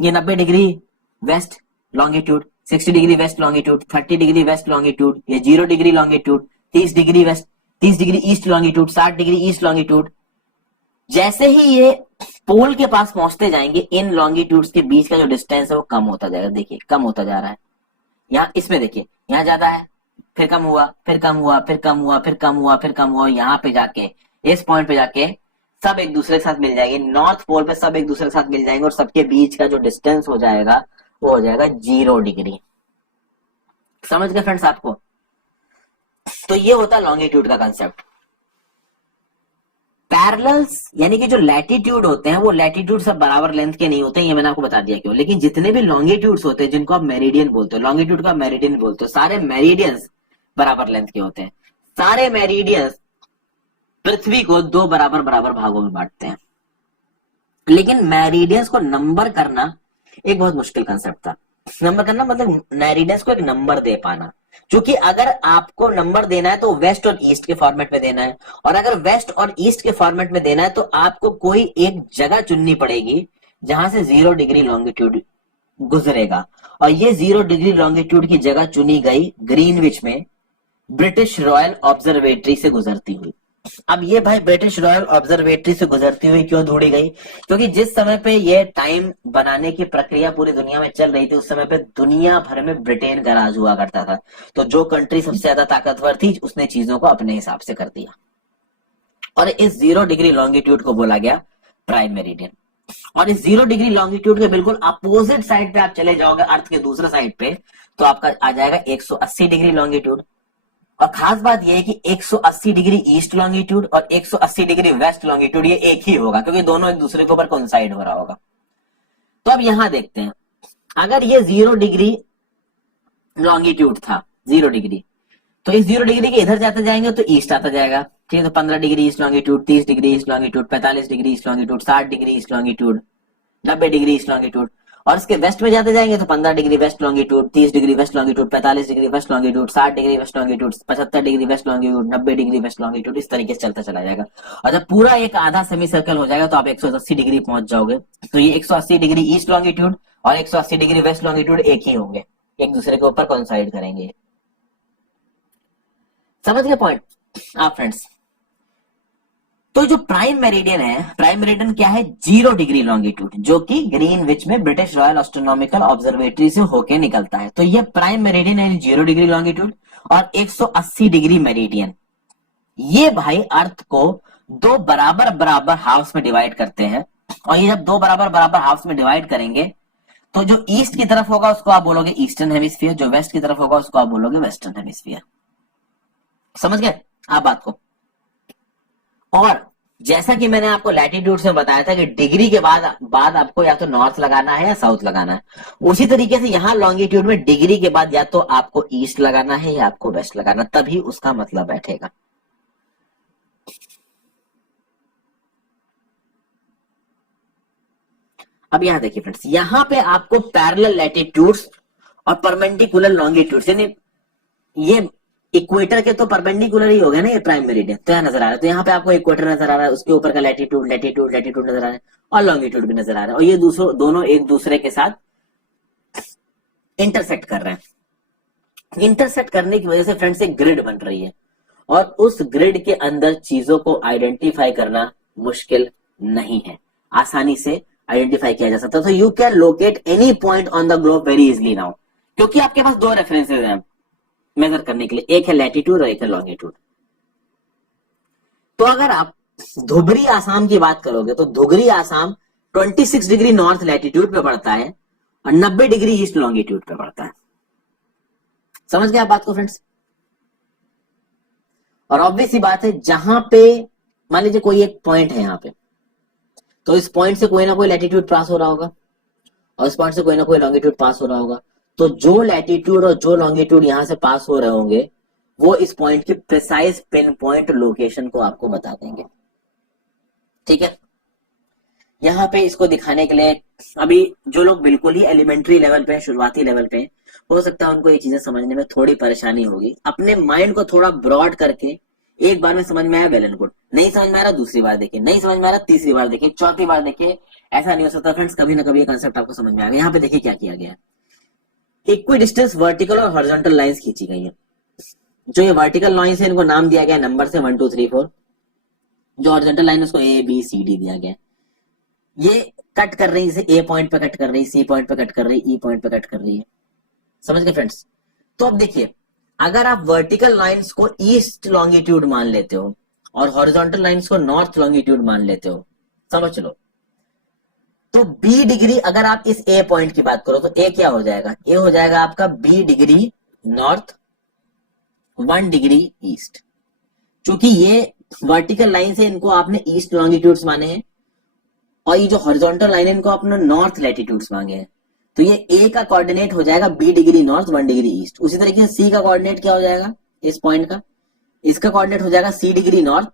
ये 90 degree west longitude, 60 degree west longitude, 30 degree west longitude, ये 0 degree longitude, 30 degree west, 30 degree east longitude, 60 degree east longitude. जैसे ही ये पोल के पास पहुंचते जाएंगे, इन लॉन्गिट्यूड्स के बीच का जो डिस्टेंस है वो कम होता जाएगा। देखिए कम होता जा रहा है। यहाँ इसमें देखिए, यहाँ ज्यादा है, फिर कम हुआ, फिर कम हुआ, फिर कम हुआ, फिर कम हुआ, फिर कम हुआ। यहाँ पे जाके, इस पॉइंट पे जाके सब एक दूसरे के साथ मिल जाएंगे। नॉर्थ पोल पे सब एक दूसरे के साथ मिल जाएंगे, और सबके बीच का जो डिस्टेंस हो जाएगा वो हो जाएगा 0 डिग्री। समझ गए फ्रेंड्स आपको? तो ये होता है लॉन्गिट्यूड का कंसेप्ट। पैरेलल्स यानी कि जो लैटिट्यूड होते हैं वो लैटिट्यूड सब बराबर लेंथ के नहीं होते हैं, ये मैंने आपको बता दिया क्यों। लेकिन जितने भी लॉन्गिट्यूड्स होते हैं जिनको आप मेरिडियन बोलते हो, लॉन्गिट्यूड का मेरिडियन बोलते हो, सारे मेरिडियंस बराबर लेंथ के होते हैं। सारे मेरिडियंस पृथ्वी को 2 बराबर बराबर भागों में बांटते हैं। लेकिन मेरिडियंस को नंबर करना एक बहुत मुश्किल कंसेप्ट था। नंबर करना मतलब मेरिडियंस को एक नंबर दे पाना, क्योंकि अगर आपको नंबर देना है तो वेस्ट और ईस्ट के फॉर्मेट में देना है, और अगर वेस्ट और ईस्ट के फॉर्मेट में देना है तो आपको कोई एक जगह चुननी पड़ेगी जहां से 0 डिग्री लॉन्गिट्यूड गुजरेगा। और ये 0 डिग्री लॉन्गिट्यूड की जगह चुनी गई ग्रीनविच में, ब्रिटिश रॉयल ऑब्जर्वेटरी से गुजरती हुई। अब ये भाई ब्रिटिश रॉयल ऑब्जर्वेटरी से गुजरती हुई क्यों ढूंढी गई? क्योंकि जिस समय पे ये टाइम बनाने की प्रक्रिया पूरी दुनिया में चल रही थी, उस समय पे दुनिया भर में ब्रिटेन का राज हुआ करता था। तो जो कंट्री सबसे ज्यादा ताकतवर थी उसने चीजों को अपने हिसाब से कर दिया, और इस 0 डिग्री लॉन्गिट्यूड को बोला गया प्राइम मेरिडियन। और इस 0 डिग्री लॉन्गिट्यूड के बिल्कुल अपोजिट साइड पे आप चले जाओगे, अर्थ के दूसरे साइड पे, तो आपका आ जाएगा 180 डिग्री लॉन्गिट्यूड। और खास बात यह है कि 180 डिग्री ईस्ट लॉन्गिट्यूड और 180 डिग्री वेस्ट लॉन्गिट्यूड ये एक ही होगा, क्योंकि दोनों एक दूसरे के ऊपर कोइंसाइड हो रहा होगा। तो अब यहां देखते हैं, अगर ये 0 डिग्री लॉन्गिट्यूड था, 0 डिग्री, तो इस 0 डिग्री के इधर जाते जाएंगे तो ईस्ट आता जाएगा। ठीक है, तो 15 degree east longitude, 30 degree east longitude, 45 degree east longitude, 60 degree east longitude, 90 degree east longitude. और इसके वेस्ट में जाते जाएंगे तो 15 degree west longitude, 30 degree west longitude, 45 degree west longitude, 60 degree west longitude, 75 degree west longitude, 90 degree west longitude, इस तरीके से चलता चला जाएगा। और जब पूरा एक आधा सेमी सर्कल हो जाएगा तो आप 180 डिग्री पहुंच जाओगे। तो ये 180 डिग्री ईस्ट लॉन्गिट्यूड और 180 डिग्री वेस्ट लॉन्गिट्यूड एक ही होंगे, एक दूसरे के ऊपर कोइंसाइड करेंगे। समझ गए पॉइंट आप फ्रेंड्स? तो जो प्राइम मेरिडियन है, प्राइम मेरिडियन क्या है? 0 डिग्री लॉन्गिट्यूड, जो कि ग्रीनविच में ब्रिटिश रॉयल एस्ट्रोनॉमिकल ऑब्जर्वेटरी से होके निकलता है। तो ये प्राइम मेरिडियन है 0 डिग्री लॉन्गिट्यूड और 180 डिग्री मेरिडियन। ये भाई अर्थ को 2 बराबर बराबर हाफ्स में डिवाइड करते हैं, और ये जब 2 बराबर बराबर हाफ्स में डिवाइड करेंगे तो जो ईस्ट की तरफ होगा उसको आप बोलोगे ईस्टर्न हेमिस्फीयर, जो वेस्ट की तरफ होगा उसको आप बोलोगे वेस्टर्न हेमिस्फीयर। समझ गए आप बात को? और जैसा कि मैंने आपको लैटिट्यूड में बताया था कि डिग्री के बाद आपको या तो नॉर्थ लगाना है या साउथ लगाना है, उसी तरीके से यहां लॉन्गिट्यूड में डिग्री के बाद या तो आपको ईस्ट लगाना है या आपको वेस्ट लगाना, तभी उसका मतलब बैठेगा। अब यहां देखिए फ्रेंड्स, यहां पे आपको पैरेलल लैटिट्यूड्स और परपेंडिकुलर लॉन्गिट्यूड्स, यानी ये इक्वेटर के तो परपेंडिकुलर ही हो गया ना ये प्राइम मेरिडियन, तो यहां नजर आ रहा है। तो यहाँ पे आपको इक्वेटर नजर आ रहा है, उसके ऊपर का लैटिट्यूड लैटिट्यूड लैटिट्यूड नजर आ रहा है, और लॉन्गिट्यूड भी नजर आ रहा है, और ये दोनों एक दूसरे के साथ इंटरसेक्ट कर रहे हैं। इंटरसेक्ट करने की वजह से फ्रेंड्स एक ग्रिड बन रही है, और उस ग्रिड के अंदर चीजों को आइडेंटिफाई करना मुश्किल नहीं है, आसानी से आइडेंटिफाई किया जा सकता है। तो you can locate any point on the globe very easily now, क्योंकि आपके पास 2 रेफरेंसेज हैं मेजर करने के लिए, एक है लैटिट्यूड और एक है लॉन्गिट्यूड। तो अगर आप धुबरी आसाम की बात करोगे तो Dhubri Assam 26 degree north latitude पे पड़ता है और 90 डिग्री ईस्ट लॉन्गिट्यूड पे पड़ता है। समझ गए आप बात को फ्रेंड्स? और ऑब्वियस सी बात है, जहां पे मान लीजिए कोई एक पॉइंट है यहाँ पे, तो इस पॉइंट से कोई ना कोई लैटिट्यूड पास हो रहा होगा और इस पॉइंट से कोई ना कोई लॉन्गिट्यूड पास हो रहा होगा। तो जो लैटिट्यूड और जो लॉन्गिट्यूड यहां से पास हो रहे होंगे वो इस पॉइंट की प्रिसाइज पिन पॉइंट लोकेशन को आपको बता देंगे। ठीक है, यहाँ पे इसको दिखाने के लिए अभी जो लोग बिल्कुल ही एलिमेंट्री लेवल पे, शुरुआती लेवल पे, हो सकता है उनको ये चीजें समझने में थोड़ी परेशानी होगी। अपने माइंड को थोड़ा ब्रॉड करके एक बार में समझ में आया वेल एंड गुड, नहीं समझ में आ रहा दूसरी बार देखिए, नहीं समझ में आ रहा तीसरी बार देखिए, चौथी बार देखिए। ऐसा नहीं हो सकता फ्रेंड्स, कभी ना कभी ये कंसेप्ट आपको समझ में आ गया। यहाँ पे देखिए क्या किया गया है, इक्वी डिस्टेंस वर्टिकल और हॉरिजॉन्टल लाइंस खींची गई है। जो ये वर्टिकल लाइंस है इनको नाम दिया गया नंबर से 1 2 3 4। जो हॉरिजॉन्टल लाइन उसको ए बी सी डी दिया गया। ये कट कर रही है, ए पॉइंट पे कट कर रही है, सी पॉइंट पे कट कर रही है, ई पॉइंट पे कट कर रही है। समझ गए फ्रेंड्स? तो अब देखिए, अगर आप वर्टिकल लाइंस को ईस्ट लॉन्गिट्यूड मान लेते हो और हॉरिजॉन्टल लाइंस को नॉर्थ लॉन्गिट्यूड मान लेते हो, समझ लो, तो बी डिग्री, अगर आप इस ए पॉइंट की बात करो तो ए क्या हो जाएगा, ए हो जाएगा आपका B degree north 1 degree east. क्योंकि ये वर्टिकल लाइन से इनको आपने ईस्ट लॉन्गिट्यूड्स माने हैं और ये जो हॉरिजॉन्टल लाइन है इनको आपने नॉर्थ लैटिट्यूड्स मांगे हैं। तो ये ए का कोऑर्डिनेट हो जाएगा B degree north 1 degree east. उसी तरीके से सी का कोऑर्डिनेट क्या हो जाएगा इस पॉइंट का, इसका कोऑर्डिनेट हो जाएगा सी डिग्री नॉर्थ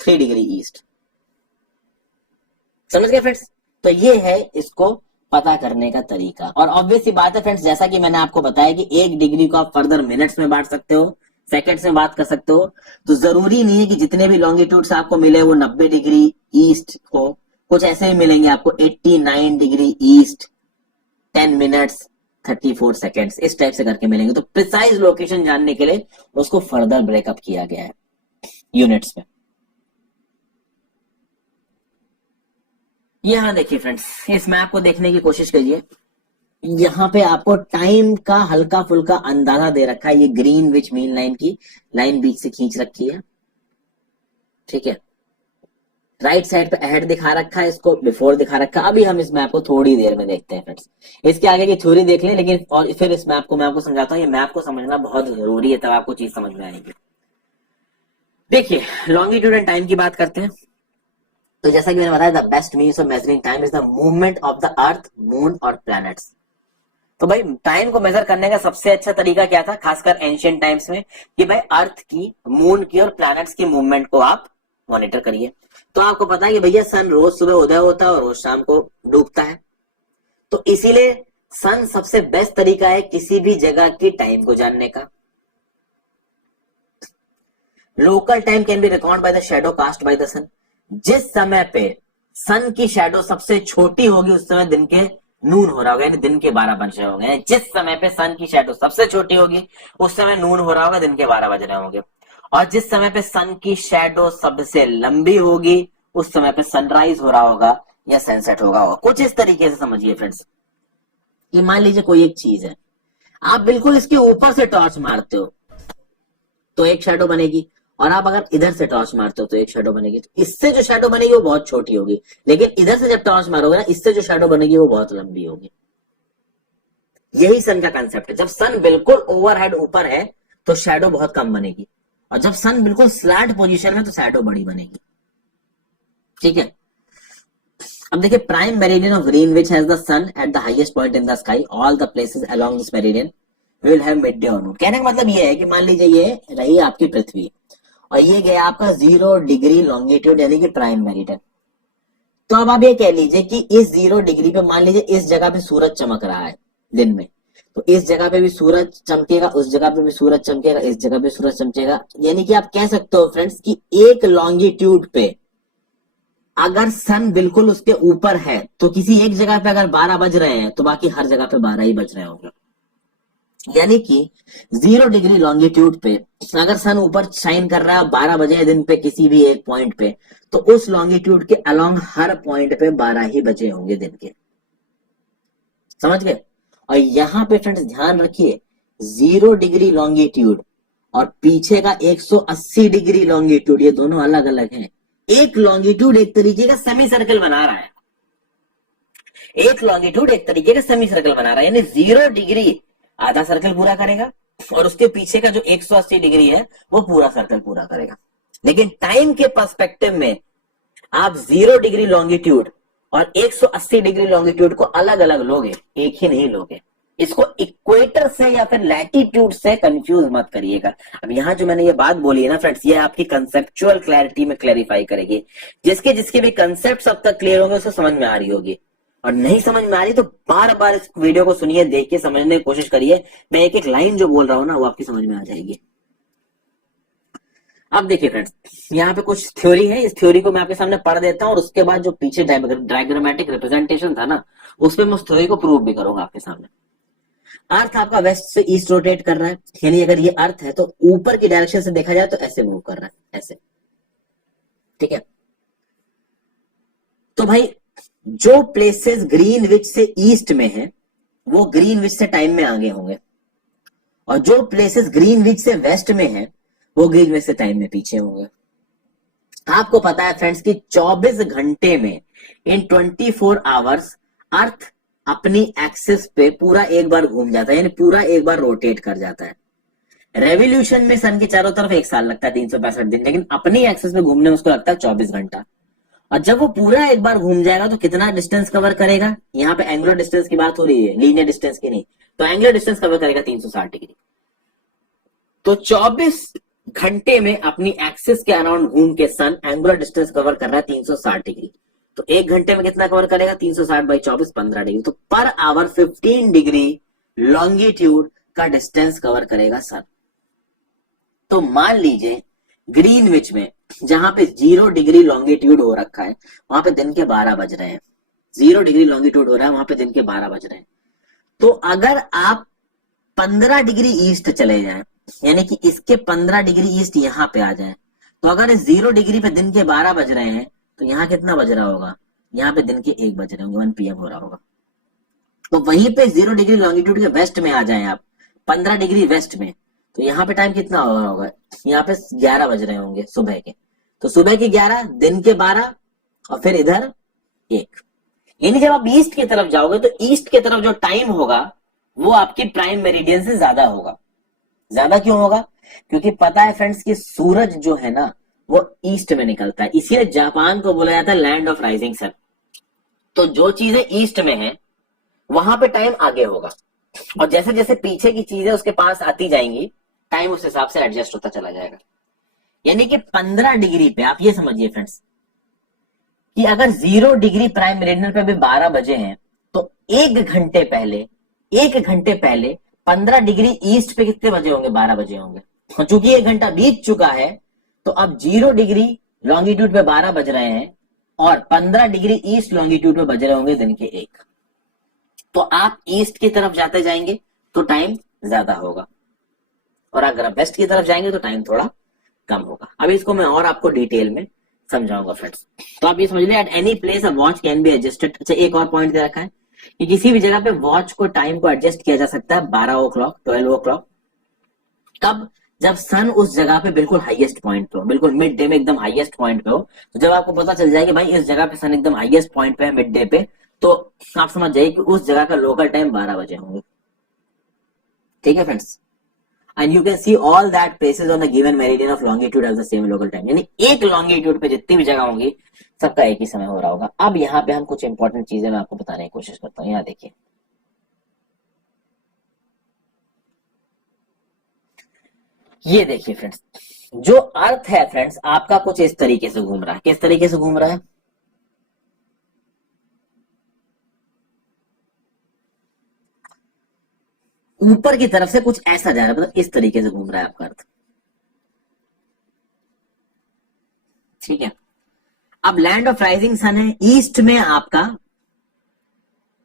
3 डिग्री ईस्ट। समझ गए फ्रेंड्स? तो ये है इसको पता करने का तरीका। और ऑब्वियस सी बात है फ्रेंड्स, जैसा कि मैंने आपको बताया कि 1 डिग्री को आप फर्दर मिनट्स में बांट सकते हो, सेकंड्स में बात कर सकते हो। तो जरूरी नहीं है कि जितने भी लॉन्गिट्यूड्स आपको मिले वो 90 डिग्री ईस्ट हो, कुछ ऐसे ही मिलेंगे आपको 89 डिग्री ईस्ट 10 मिनट्स 34 सेकेंड्स, इस टाइप से करके मिलेंगे। तो प्रिसाइज लोकेशन जानने के लिए उसको फर्दर ब्रेकअप किया गया है यूनिट्स में। यहां देखिए फ्रेंड्स, इस मैप को देखने की कोशिश कीजिए। यहां पे आपको टाइम का हल्का फुल्का अंदाजा दे रखा है। ये ग्रीन विच मीन लाइन की लाइन बीच से खींच रखी है। ठीक है, राइट साइड पे अहेड दिखा रखा है, इसको बिफोर दिखा रखा है। अभी हम इस मैप को थोड़ी देर में देखते हैं फ्रेंड्स, इसके आगे की थ्योरी देख लें, लेकिन और फिर इस मैप को मैं आपको समझाता हूँ। ये मैप को समझना बहुत जरूरी है, तब आपको चीज समझ में आएगी। देखिए, लॉन्गिट्यूड एंड टाइम की बात करते हैं। तो जैसा कि मैंने बताया, the best means of measuring time is the movement of the earth, moon और प्लैनेट्स। तो भाई टाइम को मेजर करने का सबसे अच्छा तरीका क्या था, खासकर एंशिएंट टाइम्स में, कि भाई अर्थ की, मून की और प्लैनेट्स की मूवमेंट को आप मॉनिटर करिए। तो आपको पता है कि भैया सन रोज सुबह उदय होता है और रोज शाम को डूबता है। तो इसीलिए सन सबसे बेस्ट तरीका है किसी भी जगह की टाइम को जानने का। Local time can be record by the shadow cast by the sun. जिस समय पे सन की शैडो सबसे छोटी होगी उस समय दिन के नून हो रहा होगा, यानी दिन के 12 बज रहे होंगे। जिस समय पे सन की शैडो सबसे छोटी होगी उस समय नून हो रहा होगा, दिन के 12 बज रहे होंगे। और जिस समय पे सन की शैडो सबसे लंबी होगी उस समय पे सनराइज हो रहा होगा या सनसेट होगा। कुछ इस तरीके से समझिए फ्रेंड्स, कि मान लीजिए कोई एक चीज है, आप बिल्कुल इसके ऊपर से टॉर्च मारते हो तो एक शैडो बनेगी, और आप अगर इधर से टॉर्च मारते हो तो एक शैडो बनेगी। तो इससे जो शैडो बनेगी वो बहुत छोटी होगी, लेकिन इधर से जब टॉर्च मारोगे ना, इससे जो शैडो बनेगी वो बहुत लंबी होगी। यही सन का कंसेप्ट है। जब सन बिल्कुल ओवरहेड ऊपर है तो शैडो बहुत कम बनेगी, और जब सन बिल्कुल स्लैंट पोजीशन में तो शैडो बड़ी बनेगी। ठीक है, अब देखिए, prime meridian of Greenwich has the sun at the highest point in the sky, all the places along this meridian will have midday और नून। कहने का मतलब ये है कि मान लीजिए ये रही आपकी पृथ्वी और ये गया आपका 0 डिग्री लॉन्गिट्यूड, यानी कि प्राइम मेरिडियन। तो अब आप ये कह लीजिए कि इस 0 डिग्री पे मान लीजिए इस जगह पे सूरज चमक रहा है दिन में, तो इस जगह पे भी सूरज चमकेगा, उस जगह पे भी सूरज चमकेगा, इस जगह पे सूरज चमकेगा। यानी कि आप कह सकते हो फ्रेंड्स कि एक लॉन्गिट्यूड पे अगर सन बिल्कुल उसके ऊपर है तो किसी एक जगह पे अगर 12 बज रहे हैं तो बाकी हर जगह पे 12 ही बज रहे होंगे। यानी कि 0 डिग्री लॉन्गिट्यूड पे अगर सन ऊपर शाइन कर रहा है 12 बजे दिन पे किसी भी एक पॉइंट पे, तो उस लॉन्गिट्यूड के अलोंग हर पॉइंट पे 12 ही बजे होंगे दिन के। समझ गए? और यहां पे फ्रेंड्स ध्यान रखिए, 0 डिग्री लॉन्गिट्यूड और पीछे का 180 डिग्री लॉन्गिट्यूड, ये दोनों अलग अलग हैं। एक लॉन्गिट्यूड एक तरीके का सेमी सर्कल बना रहा है, एक लॉन्गिट्यूड एक तरीके का सेमी सर्कल बना रहा है, यानी 0 डिग्री आधा सर्कल पूरा करेगा और उसके पीछे का जो 180 डिग्री है वो पूरा सर्कल पूरा करेगा। लेकिन टाइम के पर्सपेक्टिव में आप 0 डिग्री लॉन्गिट्यूड और 180 डिग्री लॉन्गिट्यूड को अलग अलग लोगे, एक ही नहीं लोगे। इसको इक्वेटर से या फिर लैटिट्यूड से कंफ्यूज मत करिएगा। अब यहां जो मैंने ये बात बोली है ना फ्रेंड्स, ये आपकी कंसेप्चुअल क्लैरिटी में क्लैरिफाई करेगी। जिसके जिसके भी कंसेप्ट अब तक क्लियर होंगे उसको समझ में आ रही होगी, और नहीं समझ में आ रही तो बार बार इस वीडियो को सुनिए, देख के समझने की कोशिश करिए। मैं एक एक लाइन जो बोल रहा हूं ना वो आपकी समझ में आ जाएगी। अब देखिए फ्रेंड्स, यहाँ पे कुछ थ्योरी है, इस थ्योरी को मैं आपके सामने पढ़ देता हूँ और उसके बाद जो पीछे डायग्रामेटिक रिप्रेजेंटेशन था ना उसपे मैं उस थ्योरी को प्रूव भी करूंगा आपके सामने। अर्थ आपका वेस्ट से ईस्ट रोटेट कर रहा है, यानी अगर ये अर्थ है तो ऊपर की डायरेक्शन से देखा जाए तो ऐसे मूव कर रहा है, ऐसे, ठीक है। तो भाई जो प्लेसेस ग्रीनविच से ईस्ट में है वो ग्रीनविच से टाइम में आगे होंगे, और जो प्लेसेस ग्रीनविच से वेस्ट में है वो ग्रीनविच से टाइम में पीछे होंगे। आपको पता है फ्रेंड्स कि 24 घंटे में, इन 24 आवर्स, अर्थ अपनी एक्सिस पे पूरा एक बार घूम जाता है, यानी पूरा एक बार रोटेट कर जाता है। रेवोल्यूशन में सन के चारों तरफ 1 साल लगता है, 365 दिन, लेकिन अपनी एक्सिस पे घूमने में उसको लगता है 24 घंटा। और जब वो पूरा एक बार घूम जाएगा तो कितना डिस्टेंस कवर करेगा? यहाँ पे एंगुलर डिस्टेंस की बात हो रही है, लीनियर डिस्टेंस की नहीं। तो एंगुलर डिस्टेंस कवर करेगा 360 डिग्री। तो 24 घंटे में अपनी एक्सिस के अराउंड घूम के सन एंगुलर डिस्टेंस कवर कर रहा है 360 डिग्री। तो 1 घंटे में कितना कवर करेगा? 360 बाई 24, 15 डिग्री। तो पर आवर 15 डिग्री लॉन्गिट्यूड का डिस्टेंस कवर करेगा सन। तो मान लीजिए ग्रीनविच में जहां पे 0 डिग्री लॉन्गिट्यूड हो रखा है वहां पे दिन के 12 बज रहे हैं, 0 डिग्री लॉन्गिट्यूड हो रहा है वहां पे दिन के 12 बज रहे हैं। तो अगर आप 15 डिग्री ईस्ट चले जाएं, यानी कि इसके 15 डिग्री ईस्ट यहां पे आ जाए, तो अगर इस 0 डिग्री पे दिन के 12 बज रहे हैं तो यहाँ कितना बज रहा होगा? यहाँ पे दिन के 1 बज रहे होंगे, 1 PM हो रहा होगा। तो वहीं पे 0 डिग्री लॉन्गिट्यूड के वेस्ट में आ जाएं आप, 15 डिग्री वेस्ट में, तो यहाँ पे टाइम कितना हो रहा होगा? यहाँ पे 11 बज रहे होंगे सुबह के। तो सुबह के 11, दिन के 12 और फिर इधर 1। यानी जब आप ईस्ट की तरफ जाओगे तो ईस्ट की तरफ जो टाइम होगा वो आपकी प्राइम मेरिडियन से ज्यादा होगा। ज्यादा क्यों होगा? क्योंकि पता है फ्रेंड्स कि सूरज जो है ना वो ईस्ट में निकलता है, इसीलिए जापान को बोला जाता है लैंड ऑफ राइजिंग सन। तो जो चीजें ईस्ट में है वहां पे टाइम आगे होगा, और जैसे जैसे पीछे की चीजें उसके पास आती जाएंगी टाइम उस हिसाब से एडजस्ट होता चला जाएगा। यानी कि 15 डिग्री पे आप ये समझिए फ्रेंड्स कि अगर 0 डिग्री प्राइम मेरिडियन पे भी 12 बजे हैं तो 1 घंटे पहले 15 डिग्री ईस्ट पे कितने बजे होंगे? 12 बजे होंगे। और चूंकि 1 घंटा बीत चुका है तो अब 0 डिग्री लॉन्गिट्यूड पे 12 बज रहे हैं और 15 डिग्री ईस्ट लॉन्गिट्यूड पे बज रहे होंगे दिन के 1। तो आप ईस्ट की तरफ जाते जाएंगे तो टाइम ज्यादा होगा, और अगर आप वेस्ट की तरफ जाएंगे तो टाइम थोड़ा कम होगा। अभी इसको मैं और आपको डिटेल में समझाऊंगा फ्रेंड्स। तो आप ये समझ लिया, at any place a watch can be adjusted. अच्छा, एक और पॉइंट दे रखा है कि किसी भी जगह पे वॉच को टाइम को एडजस्ट किया जा सकता है 12 o'clock, 12 o'clock। कब? जब सन उस जगह पे बिल्कुल हाईएस्ट पॉइंट पे हो, बिल्कुल मिड डे में एकदम हाईएस्ट पॉइंट पे हो। तो जब आपको पता चल जाए कि भाई इस जगह पे सन एकदम हाईएस्ट पॉइंट पे है मिड डे पे, तो आप समझ जाइए कि उस जगह का लोकल टाइम 12 बजे होंगे। ठीक है friends, and you can see all that places on the given meridian of longitude have the same local time. यानी एक लॉन्गिट्यूड पे जितनी भी जगह होंगी सबका एक ही समय हो रहा होगा। अब यहाँ पे हम कुछ इंपॉर्टेंट चीजें मैं आपको बताने की कोशिश करता हूँ। यहाँ देखिए, ये देखिए फ्रेंड्स, जो अर्थ है फ्रेंड्स आपका कुछ इस तरीके से घूम रहा है। किस तरीके से घूम रहा है? ऊपर की तरफ से कुछ ऐसा जा रहा है, मतलब इस तरीके से घूम रहा है आपका अर्थ। ठीक है, अब लैंड ऑफ राइजिंग सन है, ईस्ट में आपका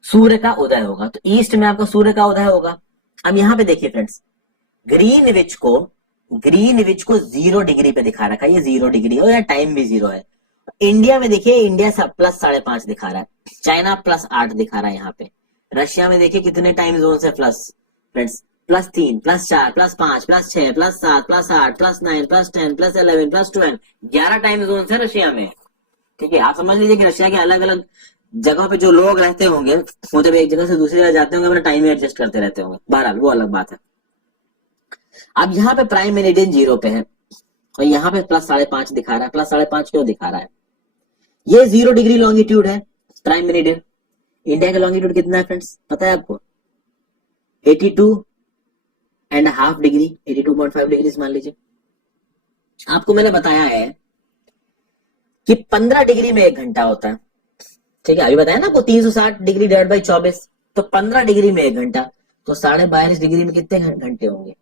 सूर्य का उदय होगा। तो ईस्ट में आपका सूर्य का उदय होगा। अब यहां पे देखिए फ्रेंड्स, ग्रीनविच को 0 डिग्री पे दिखा रखा है, ये 0 डिग्री है या टाइम भी 0 है। इंडिया में देखिए, इंडिया प्लस 5.5 दिखा रहा है, चाइना +8 दिखा रहा है। यहाँ पे रशिया में देखिए कितने टाइम जोन है फ्रेंड्स, +3, +4, +5, +6, +7, +8, +9, +10, +11, +12, 11 टाइम जोन है रशिया में। ठीक है, आप समझ लीजिए कि रशिया के अलग अलग जगह पे जो लोग रहते होंगे वो जब एक जगह से दूसरी जगह जाते होंगे अपना टाइम एडजस्ट करते रहते होंगे, बहरहाल वो अलग बात है। अब यहाँ पे प्राइम मेरिडियन 0 पे है और यहाँ पे +5.5 दिखा रहा है। +5.5 क्यों दिखा रहा है? ये 0 डिग्री लॉन्गिट्यूड है प्राइम मेरिडियन। इंडिया का लॉन्गिट्यूड कितना है फ्रेंड्स, पता है आपको? 82.5 डिग्री, 82.5 डिग्री मान लीजिए। आपको मैंने बताया है कि 15 डिग्री में 1 घंटा होता है, ठीक है? अभी बताया ना आपको 360 डिग्री डिवाइड बाई 24, तो 15 डिग्री में 1 घंटा, तो 22.5 डिग्री में कितने घंटे होंगे?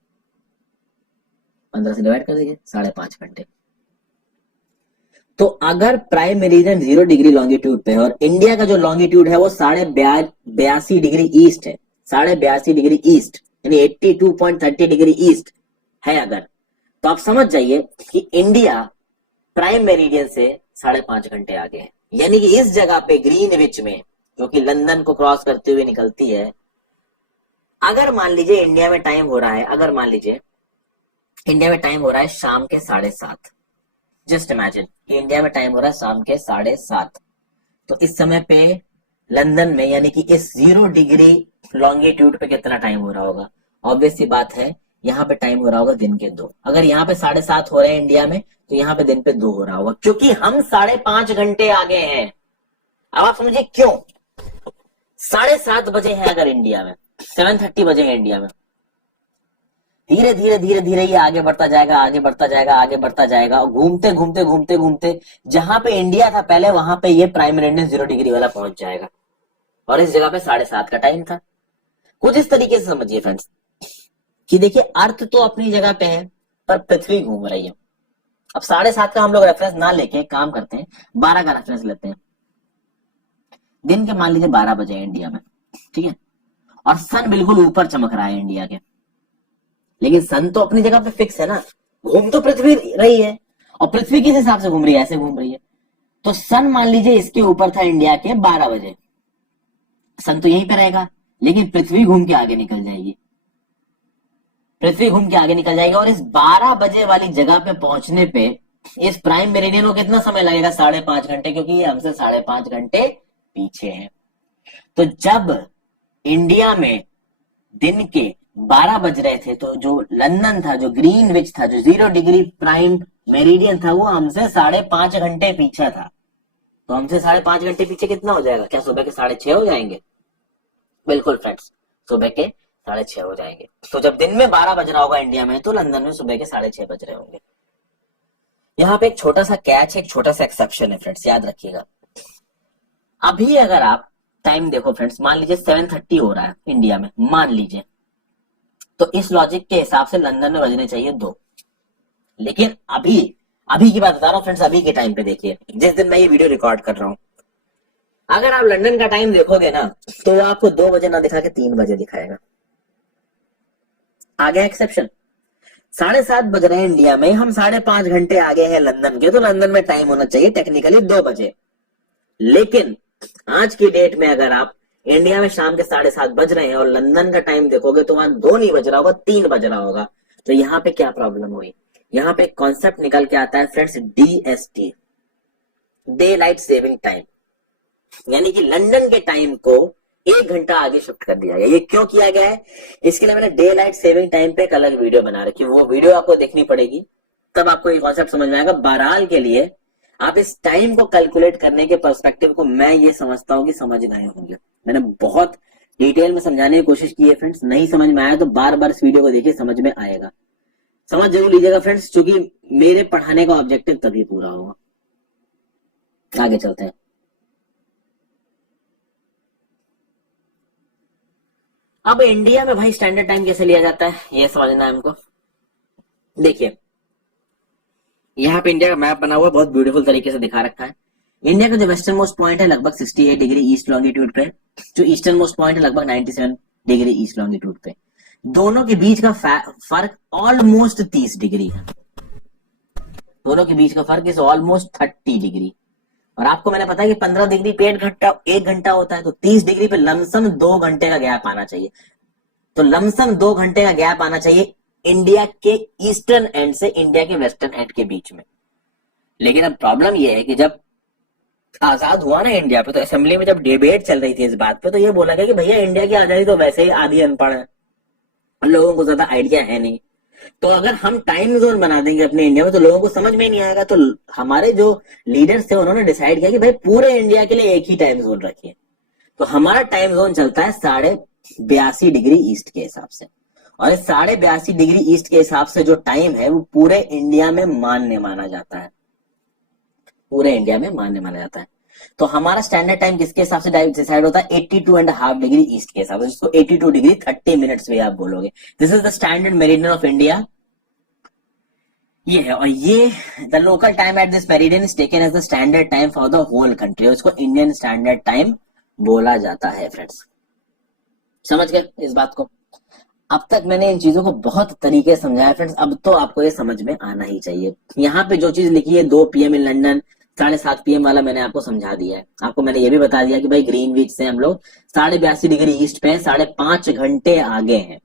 15 से डिवाइड कर दीजिए, 5.5 घंटे। तो अगर प्राइम मेरिडियन 0 डिग्री लॉन्गिट्यूड पे है और इंडिया का जो लॉन्गिट्यूड है वो 82.5 डिग्री ईस्ट है, 82.5 डिग्री ईस्ट यानी 82.30 डिग्री ईस्ट है अगर, तो आप समझ जाइए कि इंडिया प्राइम मेरिडियन से 5.5 घंटे आगे है। यानी कि इस जगह पे ग्रीनविच में, जो कि लंदन को क्रॉस करते हुए निकलती है, अगर मान लीजिए इंडिया में टाइम हो रहा है, अगर मान लीजिए इंडिया में टाइम हो रहा है शाम के 7:30, जस्ट इमेजिन कि इंडिया में टाइम हो रहा है शाम के 7:30, तो इस समय पे लंदन में यानी कि इस 0 डिग्री लॉन्गिट्यूड पे कितना टाइम हो रहा होगा? ऑब्वियस सी बात है, यहाँ पे टाइम हो रहा होगा दिन के 2। अगर यहाँ पे 7:30 हो रहे हैं इंडिया में, तो यहाँ पे दिन पे 2 हो रहा होगा, क्योंकि हम 5.5 घंटे आगे हैं। अब आप समझिए क्यों। 7:30 बजे है अगर इंडिया में, 7:30 बजे है इंडिया में, धीरे धीरे धीरे धीरे ये आगे बढ़ता जाएगा, आगे बढ़ता जाएगा, आगे बढ़ता जाएगा, और घूमते घूमते घूमते घूमते जहां पे इंडिया था पहले, वहां पे ये प्राइम मेरिडियन 0 डिग्री वाला पहुंच जाएगा, और इस जगह पे 7:30 का टाइम था। कुछ इस तरीके से समझिए फ्रेंड्स कि देखिए अर्थ तो अपनी जगह पे है पर पृथ्वी घूम रही है। अब 7:30 का हम लोग रेफरेंस ना लेके काम करते हैं, 12 का रेफरेंस लेते हैं। दिन के मान लीजिए 12 बजे है इंडिया में, ठीक है, और सन बिल्कुल ऊपर चमक रहा है इंडिया के, लेकिन सन तो अपनी जगह पे फिक्स है ना, घूम तो पृथ्वी रही है, और पृथ्वी किस हिसाब से घूम रही है? ऐसे घूम रही है। तो सन मान लीजिए इसके ऊपर था इंडिया के 12 बजे, सन तो यहीं पे रहेगा, लेकिन पृथ्वी घूम के आगे निकल जाएगी, पृथ्वी घूम के आगे निकल जाएगी, और इस 12 बजे वाली जगह पे पहुंचने पे इस प्राइम मेरिडियन को कितना समय लगेगा? 5.5 घंटे, क्योंकि ये हमसे 5.5 घंटे पीछे है। तो जब इंडिया में दिन के 12 बज रहे थे, तो जो लंदन था, जो ग्रीनविच था, जो 0 डिग्री प्राइम मेरिडियन था, वो हमसे 5.5 घंटे पीछे था। तो हमसे 5.5 घंटे पीछे कितना हो जाएगा? क्या सुबह के 6:30 हो जाएंगे? बिल्कुल फ्रेंड्स, सुबह के 6:30 हो जाएंगे। तो जब दिन में 12 बज रहा होगा इंडिया में, तो लंदन में सुबह के 6:30 बज रहे होंगे। यहाँ पे एक छोटा सा कैच है, एक छोटा सा एक्सेप्शन है फ्रेंड्स, याद रखिएगा। अभी अगर आप टाइम देखो फ्रेंड्स, मान लीजिए 7:30 हो रहा है इंडिया में, मान लीजिए, तो इस लॉजिक के हिसाब से लंदन में बजने चाहिए 2। लेकिन अभी अभी की बात बता रहा हूँ फ्रेंड्स, अभी के टाइम पे देखिए, जिस दिन मैं ये वीडियो रिकॉर्ड कर रहा हूँ, अगर आप लंदन का टाइम देखोगे ना, तो वो आपको 2 बजे ना दिखा के 3 बजे दिखाएगा। आ गया एक्सेप्शन। 7:30 बज रहे हैं इंडिया में, हम 5.5 घंटे आगे हैं लंदन के, तो लंदन में टाइम होना चाहिए टेक्निकली 2 बजे। लेकिन आज की डेट में अगर आप इंडिया में शाम के 7:30 बज रहे हैं और लंदन का टाइम देखोगे, तो वहां 2 नहीं बज रहा होगा, 3 बज रहा होगा। तो यहाँ पे क्या प्रॉब्लम हुई? यहाँ पे कॉन्सेप्ट निकल के आता है friends, DST, day light saving time, यानी कि लंदन के टाइम को 1 घंटा आगे शिफ्ट कर दिया गया। ये क्यों किया गया है? इसके लिए मैंने डे लाइट सेविंग टाइम पे एक अलग वीडियो बना रखी है, वो वीडियो आपको देखनी पड़ेगी, तब आपको ये कॉन्सेप्ट समझ में आएगा। बहरहाल के लिए आप इस टाइम को कैलकुलेट करने के पर्सपेक्टिव को मैं ये समझता हूं कि समझ गए होंगे। मैंने बहुत डिटेल में समझाने की कोशिश की है फ्रेंड्स, नहीं समझ में आया तो बार बार इस वीडियो को देखिए, समझ में आएगा। समझ जरूर लीजिएगा फ्रेंड्स, क्योंकि मेरे पढ़ाने का ऑब्जेक्टिव तभी पूरा होगा। आगे चलते हैं। अब इंडिया में भाई स्टैंडर्ड टाइम कैसे लिया जाता है, ये समझना है हमको। देखिए यहाँ पे इंडिया का मैप बना हुआ है, बहुत ब्यूटीफुल तरीके से दिखा रखा है। इंडिया का जो वेस्टर्न मोस्ट पॉइंट है लगभग 68 डिग्री ईस्ट लॉन्गिट्यूड पे, जो ईस्टर्न मोस्ट पॉइंट है लगभग 97 डिग्री ईस्ट लॉन्गिट्यूड पे। दोनों के बीच का फर्क ऑलमोस्ट 30 डिग्री है। दोनों के बीच का फर्क इज ऑलमोस्ट 30 डिग्री। और आपको मैंने बताया कि 15 डिग्री पे 1 घंटा होता है, तो 30 डिग्री पे लमसम 2 घंटे का गैप आना चाहिए। तो लमसम 2 घंटे का गैप आना चाहिए इंडिया के ईस्टर्न एंड से इंडिया के वेस्टर्न एंड के बीच में। लेकिन अब प्रॉब्लम यह है कि जब आजाद हुआ ना इंडिया पे, तो असेंबली में जब डिबेट चल रही थी इस बात पे, तो ये बोला गया कि भैया इंडिया की आजादी तो वैसे ही आधी अनपढ़ है, लोगों को ज्यादा आइडिया है नहीं, तो अगर हम टाइम जोन बना देंगे अपने इंडिया में तो लोगों को समझ में ही नहीं आएगा। तो हमारे जो लीडर्स थे उन्होंने डिसाइड किया कि भाई पूरे इंडिया के लिए एक ही टाइम जोन रखिए। तो हमारा टाइम जोन चलता है 82.5 डिग्री ईस्ट के हिसाब से, और इस 82.5 डिग्री ईस्ट के हिसाब से जो टाइम है वो पूरे इंडिया में मान्य माना जाता है, पूरे इंडिया में मान्य माना जाता है। तो हमारा स्टैंडर्ड टाइम किसके हिसाब से डिसाइड होता है? 82.5 डिग्री ईस्ट के हिसाब से, जिसको 82 डिग्री 30 मिनट्स में आप बोलोगे। This is the standard meridian of India, ये है। और ये the local time at this meridian is taken as the standard time for the whole country, इसको इंडियन स्टैंडर्ड टाइम बोला जाता है। फ्रेंड्स समझ गए इस बात को? अब तक मैंने इन चीजों को बहुत तरीके से समझाया फ्रेंड्स, अब तो आपको ये समझ में आना ही चाहिए। यहाँ पे जो चीज लिखी है 2 PM इन लंदन, 7:30 PM वाला मैंने आपको समझा दिया है। आपको मैंने ये भी बता दिया कि भाई ग्रीनविच से हम लोग 82.5 डिग्री ईस्ट पे 5.5 घंटे आगे हैं।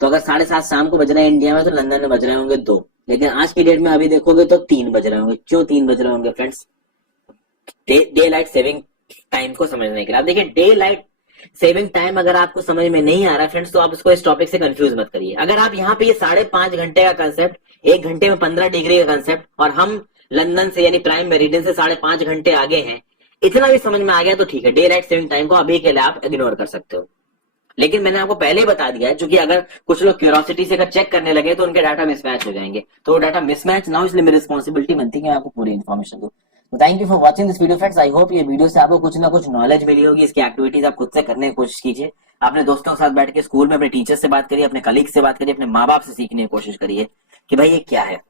तो अगर 7:30 शाम को बज रहे हैं इंडिया में, तो लंदन में बज रहे होंगे 2, लेकिन आज की डेट में अभी देखोगे तो 3 बज रहे होंगे। क्यों 3 बज रहे होंगे friends? Day light saving time को समझने के लिए। आप देखिए डे लाइट सेविंग टाइम अगर आपको समझ में नहीं आ रहा फ्रेंड्स, तो आप इसको इस टॉपिक से कंफ्यूज मत करिए। अगर आप यहाँ पे ये 5.5 घंटे का कंसेप्ट, 1 घंटे में 15 डिग्री का कंसेप्ट, और हम लंदन से यानी प्राइम मेरिडियन से 5.5 घंटे आगे हैं, इतना भी समझ में आ गया तो ठीक है। डे लाइट सेविंग टाइम को अभी के लिए आप इग्नोर कर सकते हो। लेकिन मैंने आपको पहले ही बता दिया है, क्योंकि अगर कुछ लोग क्यूरियोसिटी से अगर चेक करने लगे तो उनके डाटा मिसमैच हो जाएंगे, तो वो डाटा मिसमैच ना हो, इसलिए मेरी रिस्पॉन्सिबिलिटी बनती है कि मैं आपको पूरी इन्फॉर्मेशन दूं। तो thank you for watching this video friends. I hope ये वीडियो से आपको कुछ ना कुछ नॉलेज मिली होगी। इसकी एक्टिविटीज आप खुद से करने की कोशिश कीजिए, अपने दोस्तों के साथ बैठ के स्कूल में अपने टीचर से बात करिए, अपने कलीग से बात करिए, अपने माँ बाप से सीखने की कोशिश करिए कि भाई ये क्या है।